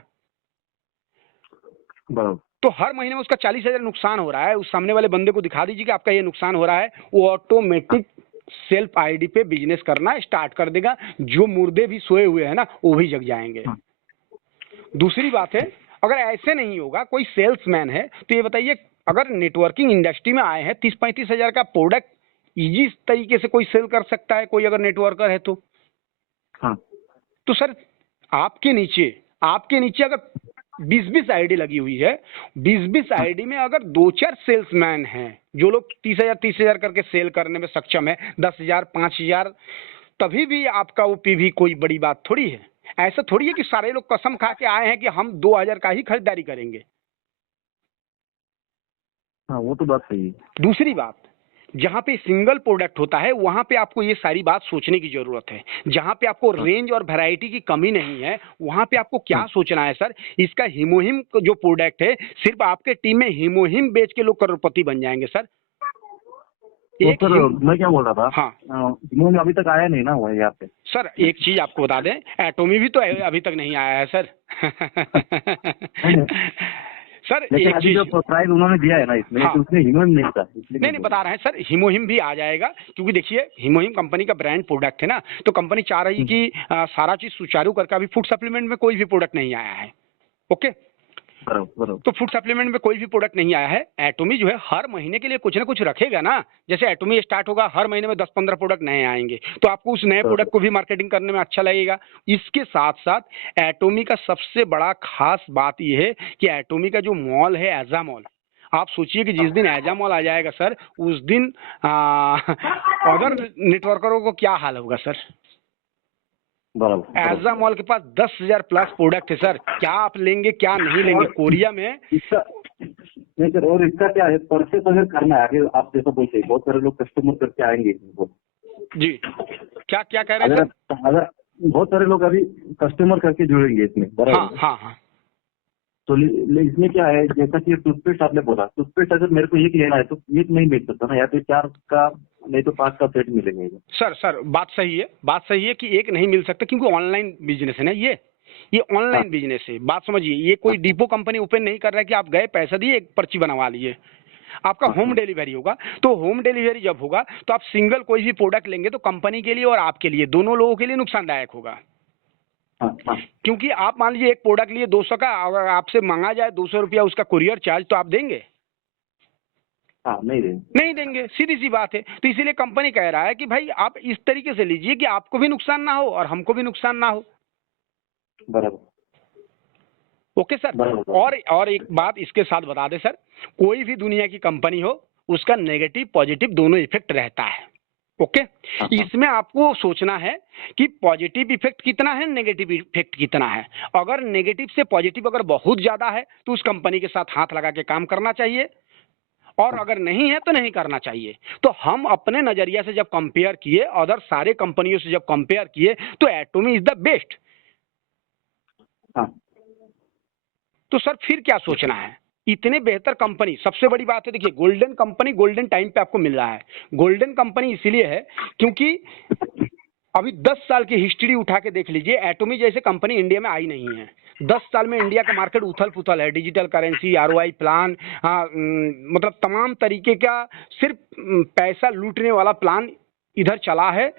तो हर महीने में उसका 40,000 नुकसान हो रहा है। उस सामने वाले बंदे को दिखा दीजिए कि आपका ये नुकसान हो रहा है, वो ऑटोमेटिक सेल्फ आईडी पे बिजनेस करना स्टार्ट कर देगा। जो मुर्दे भी सोए हुए हैं ना वो भी जग जाएंगे। दूसरी बात है, अगर ऐसे नहीं होगा, कोई सेल्समैन है तो ये बताइए, अगर नेटवर्किंग इंडस्ट्री में आए हैं 30-35 हजार का प्रोडक्ट इजी तरीके से कोई सेल कर सकता है, कोई अगर नेटवर्कर है तो। हाँ। तो सर आपके नीचे अगर 20-20 आईडी लगी हुई है, 20-20 आईडी में अगर 2-4 सेल्समैन हैं जो लोग 30,000 करके सेल करने में सक्षम है, 10,000 5,000, तभी भी आपका वो पीवी कोई बड़ी बात थोड़ी है। ऐसा थोड़ी है कि सारे लोग कसम खा के आए हैं कि हम 2,000 का ही खरीदारी करेंगे। हाँ, वो तो बात सही है। दूसरी बात, जहाँ पे सिंगल प्रोडक्ट होता है वहां पे आपको ये सारी बात सोचने की जरूरत है। जहाँ पे आपको रेंज और वैरायटी की कमी नहीं है वहां पे आपको क्या सोचना है सर, इसका हीमोहिम जो प्रोडक्ट है, सिर्फ आपके टीम में हीमोहिम बेच के लोग करोड़पति बन जाएंगे सर। तो सर मैं क्या बोल रहा था, हाँ, हीमोहिम अभी तक आया नहीं ना हुआ यहाँ पे। सर एक चीज आपको बता दें, एटोमी भी तो अभी तक नहीं आया है सर। सर लेकिन एक अभी जो प्राइस उन्होंने दिया है ना इसमें, हाँ, तो उसमें हीमोहिम नहीं था। नहीं बता रहे हैं सर, हीमोहिम भी आ जाएगा, क्योंकि देखिए हीमोहिम कंपनी का ब्रांड प्रोडक्ट है ना, तो कंपनी चाह रही कि सारा चीज सुचारू करके, अभी फूड सप्लीमेंट में कोई भी प्रोडक्ट नहीं आया है। ओके, तो फूड सप्लीमेंट में कोई भी प्रोडक्ट नहीं आया है। एटोमी जो है हर महीने के लिए कुछ ना कुछ रखेगा ना। जैसे एटोमी स्टार्ट होगा, हर महीने में 10-15 प्रोडक्ट नए आएंगे, तो आपको उस नए प्रोडक्ट को भी मार्केटिंग करने में अच्छा लगेगा। इसके साथ साथ एटोमी का सबसे बड़ा खास बात यह है कि एटोमी का जो मॉल है एजा मॉल, आप सोचिए कि जिस दिन एजा मॉल आ जाएगा सर, उस दिन अदर नेटवर्करों को क्या हाल होगा सर। एजा मॉल के पास 10,000 प्लस प्रोडक्ट है सर, क्या आप लेंगे क्या नहीं लेंगे। कोरिया में इसका नहीं सर, और इसका क्या है, परचेस अगर करना है आगे, आप जैसा बोलते बहुत सारे लोग कस्टमर करके आएंगे जी। क्या क्या कह रहे हैं सर? अगर बहुत सारे लोग अभी कस्टमर करके जुड़ेंगे इसमें, हाँ हाँ हाँ। तो इसमें क्या है, जैसा कि टूथपेस्ट आपने बोला, टूथपेस्ट अगर मेरे को एक लेना है तो एक नहीं मिल सकता ना, या तो 4 का नहीं तो 5 का सेट मिलेगा। सर बात सही है कि एक नहीं मिल सकता, क्योंकि ऑनलाइन बिजनेस है ना, ये ऑनलाइन बिजनेस है। बात समझिए, ये कोई डिपो कंपनी ओपन नहीं कर रहा है कि आप गए पैसा दिए एक पर्ची बनवा लिए। आपका होम डिलीवरी होगा, तो होम डिलीवरी जब होगा तो आप सिंगल कोई भी प्रोडक्ट लेंगे तो कंपनी के लिए और आपके लिए, दोनों लोगों के लिए नुकसानदायक होगा। क्योंकि आप मान लीजिए एक प्रोडक्ट लिए 200 का, अगर आपसे मांगा जाए 200 रुपया उसका कुरियर चार्ज, तो आप देंगे? नहीं देंगे, सीधी सी बात है। तो इसीलिए कंपनी कह रहा है कि भाई आप इस तरीके से लीजिए कि आपको भी नुकसान ना हो और हमको भी नुकसान ना हो। बराबर। Okay sir. और एक बात इसके साथ बता दें सर, कोई भी दुनिया की कंपनी हो, उसका नेगेटिव पॉजिटिव दोनों इफेक्ट रहता है। ओके, इसमें आपको सोचना है कि पॉजिटिव इफेक्ट कितना है, नेगेटिव इफेक्ट कितना है। अगर नेगेटिव से पॉजिटिव अगर बहुत ज्यादा है तो उस कंपनी के साथ हाथ लगा के काम करना चाहिए, और अगर नहीं है तो नहीं करना चाहिए। तो हम अपने नजरिया से जब कंपेयर किए, अदर सारे कंपनियों से जब कंपेयर किए, तो एटोमी इज द बेस्ट। तो सर फिर क्या सोचना है, इतने बेहतर कंपनी। सबसे बड़ी बात है, देखिए गोल्डन कंपनी गोल्डन टाइम पे आपको मिल रहा है। गोल्डन कंपनी इसीलिए है क्योंकि अभी 10 साल की हिस्ट्री उठा के देख लीजिए, एटोमी जैसे कंपनी इंडिया में आई नहीं है। 10 साल में इंडिया का मार्केट उथल पुथल है, डिजिटल करेंसी, ROI प्लान, मतलब तमाम तरीके का सिर्फ पैसा लूटने वाला प्लान इधर चला है।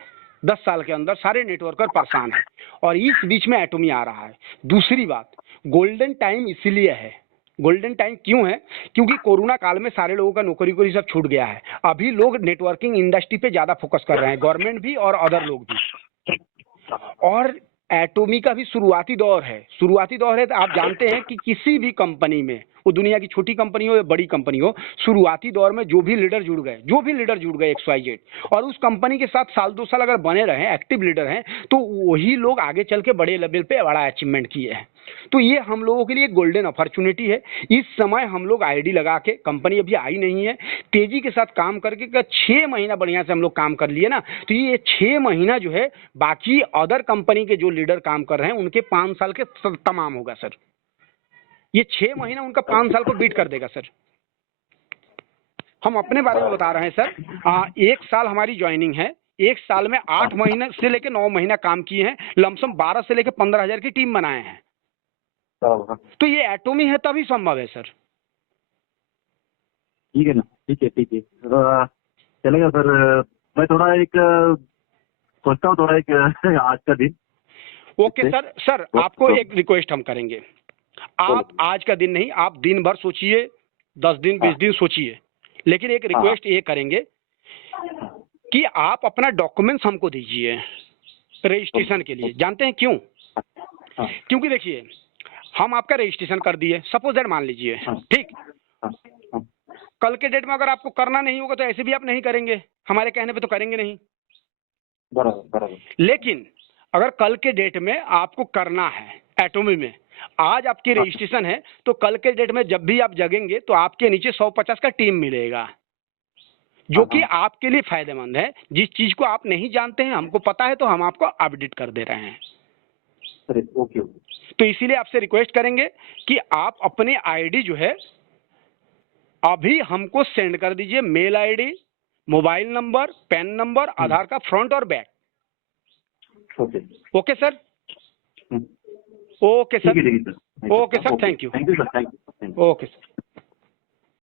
10 साल के अंदर सारे नेटवर्कर परेशान हैं, और इस बीच में एटोमी आ रहा है। दूसरी बात, गोल्डन टाइम इसीलिए है। गोल्डन टाइम क्यों है? क्योंकि कोरोना काल में सारे लोगों का नौकरी सब छूट गया है। अभी लोग नेटवर्किंग इंडस्ट्री पे ज्यादा फोकस कर रहे हैं, गवर्नमेंट भी और अदर लोग भी। और एटोमी का भी शुरुआती दौर है। तो आप जानते हैं कि किसी भी कंपनी में, वो दुनिया की छोटी कंपनी हो या बड़ी कंपनी हो, शुरुआती दौर में जो भी लीडर जुड़ गए XYZ, और उस कंपनी के साथ साल 2 साल अगर बने रहे, एक्टिव लीडर हैं, तो वही लोग आगे चल के बड़े लेवल पे बड़ा अचीवमेंट किए हैं। तो ये हम लोगों के लिए गोल्डन अपॉर्चुनिटी है। इस समय हम लोग आईडी लगा के, कंपनी अभी आई नहीं है, तेजी के साथ काम करके 6 महीना बढ़िया से हम लोग काम कर लिए ना, तो ये 6 महीना जो है बाकी अदर कंपनी के जो लीडर काम कर रहे हैं उनके 5 साल के तमाम होगा सर। ये 6 महीना उनका 5 साल को बीट कर देगा सर। हम अपने बारे में बता रहे हैं सर। 1 साल हमारी ज्वाइनिंग है, 1 साल में 8 महीने से लेकर 9 महीना काम किए हैं, लमसम 12 से लेकर 15,000 की टीम बनाए हैं। तो ये एटोमी है तभी संभव है सर। ठीक है ना, ठीक है चलेगा सर। मैं थोड़ा एक सोचता हूँ, थोड़ा एक आज का दिन। Okay sir. सर आपको एक रिक्वेस्ट हम करेंगे, आप आज का दिन नहीं, आप दिन भर सोचिए, 10 दिन 20 दिन सोचिए, लेकिन एक रिक्वेस्ट ये करेंगे कि आप अपना डॉक्यूमेंट्स हमको दीजिए रजिस्ट्रेशन के लिए। जानते हैं क्यों? क्योंकि देखिए, हम आपका रजिस्ट्रेशन कर दिए, सपोज दैट मान लीजिए, ठीक, कल के डेट में अगर आपको करना नहीं होगा तो ऐसे भी आप नहीं करेंगे, हमारे कहने पे तो करेंगे नहीं। बराबर। लेकिन अगर कल के डेट में आपको करना है एटोमी में, आज आपकी रजिस्ट्रेशन है, तो कल के डेट में जब भी आप जगेंगे तो आपके नीचे 150 का टीम मिलेगा, जो कि आपके लिए फायदेमंद है। जिस चीज को आप नहीं जानते हैं, हमको पता है, तो हम आपको अपडेट कर दे रहे हैं। ओके। तो इसीलिए आपसे रिक्वेस्ट करेंगे कि आप अपने आईडी जो है अभी हमको सेंड कर दीजिए, mail ID, mobile number, PAN number, Aadhaar का फ्रंट और back. Okay sir. Okay sir. Okay sir, thank you. Thank you sir, thank you. Okay sir.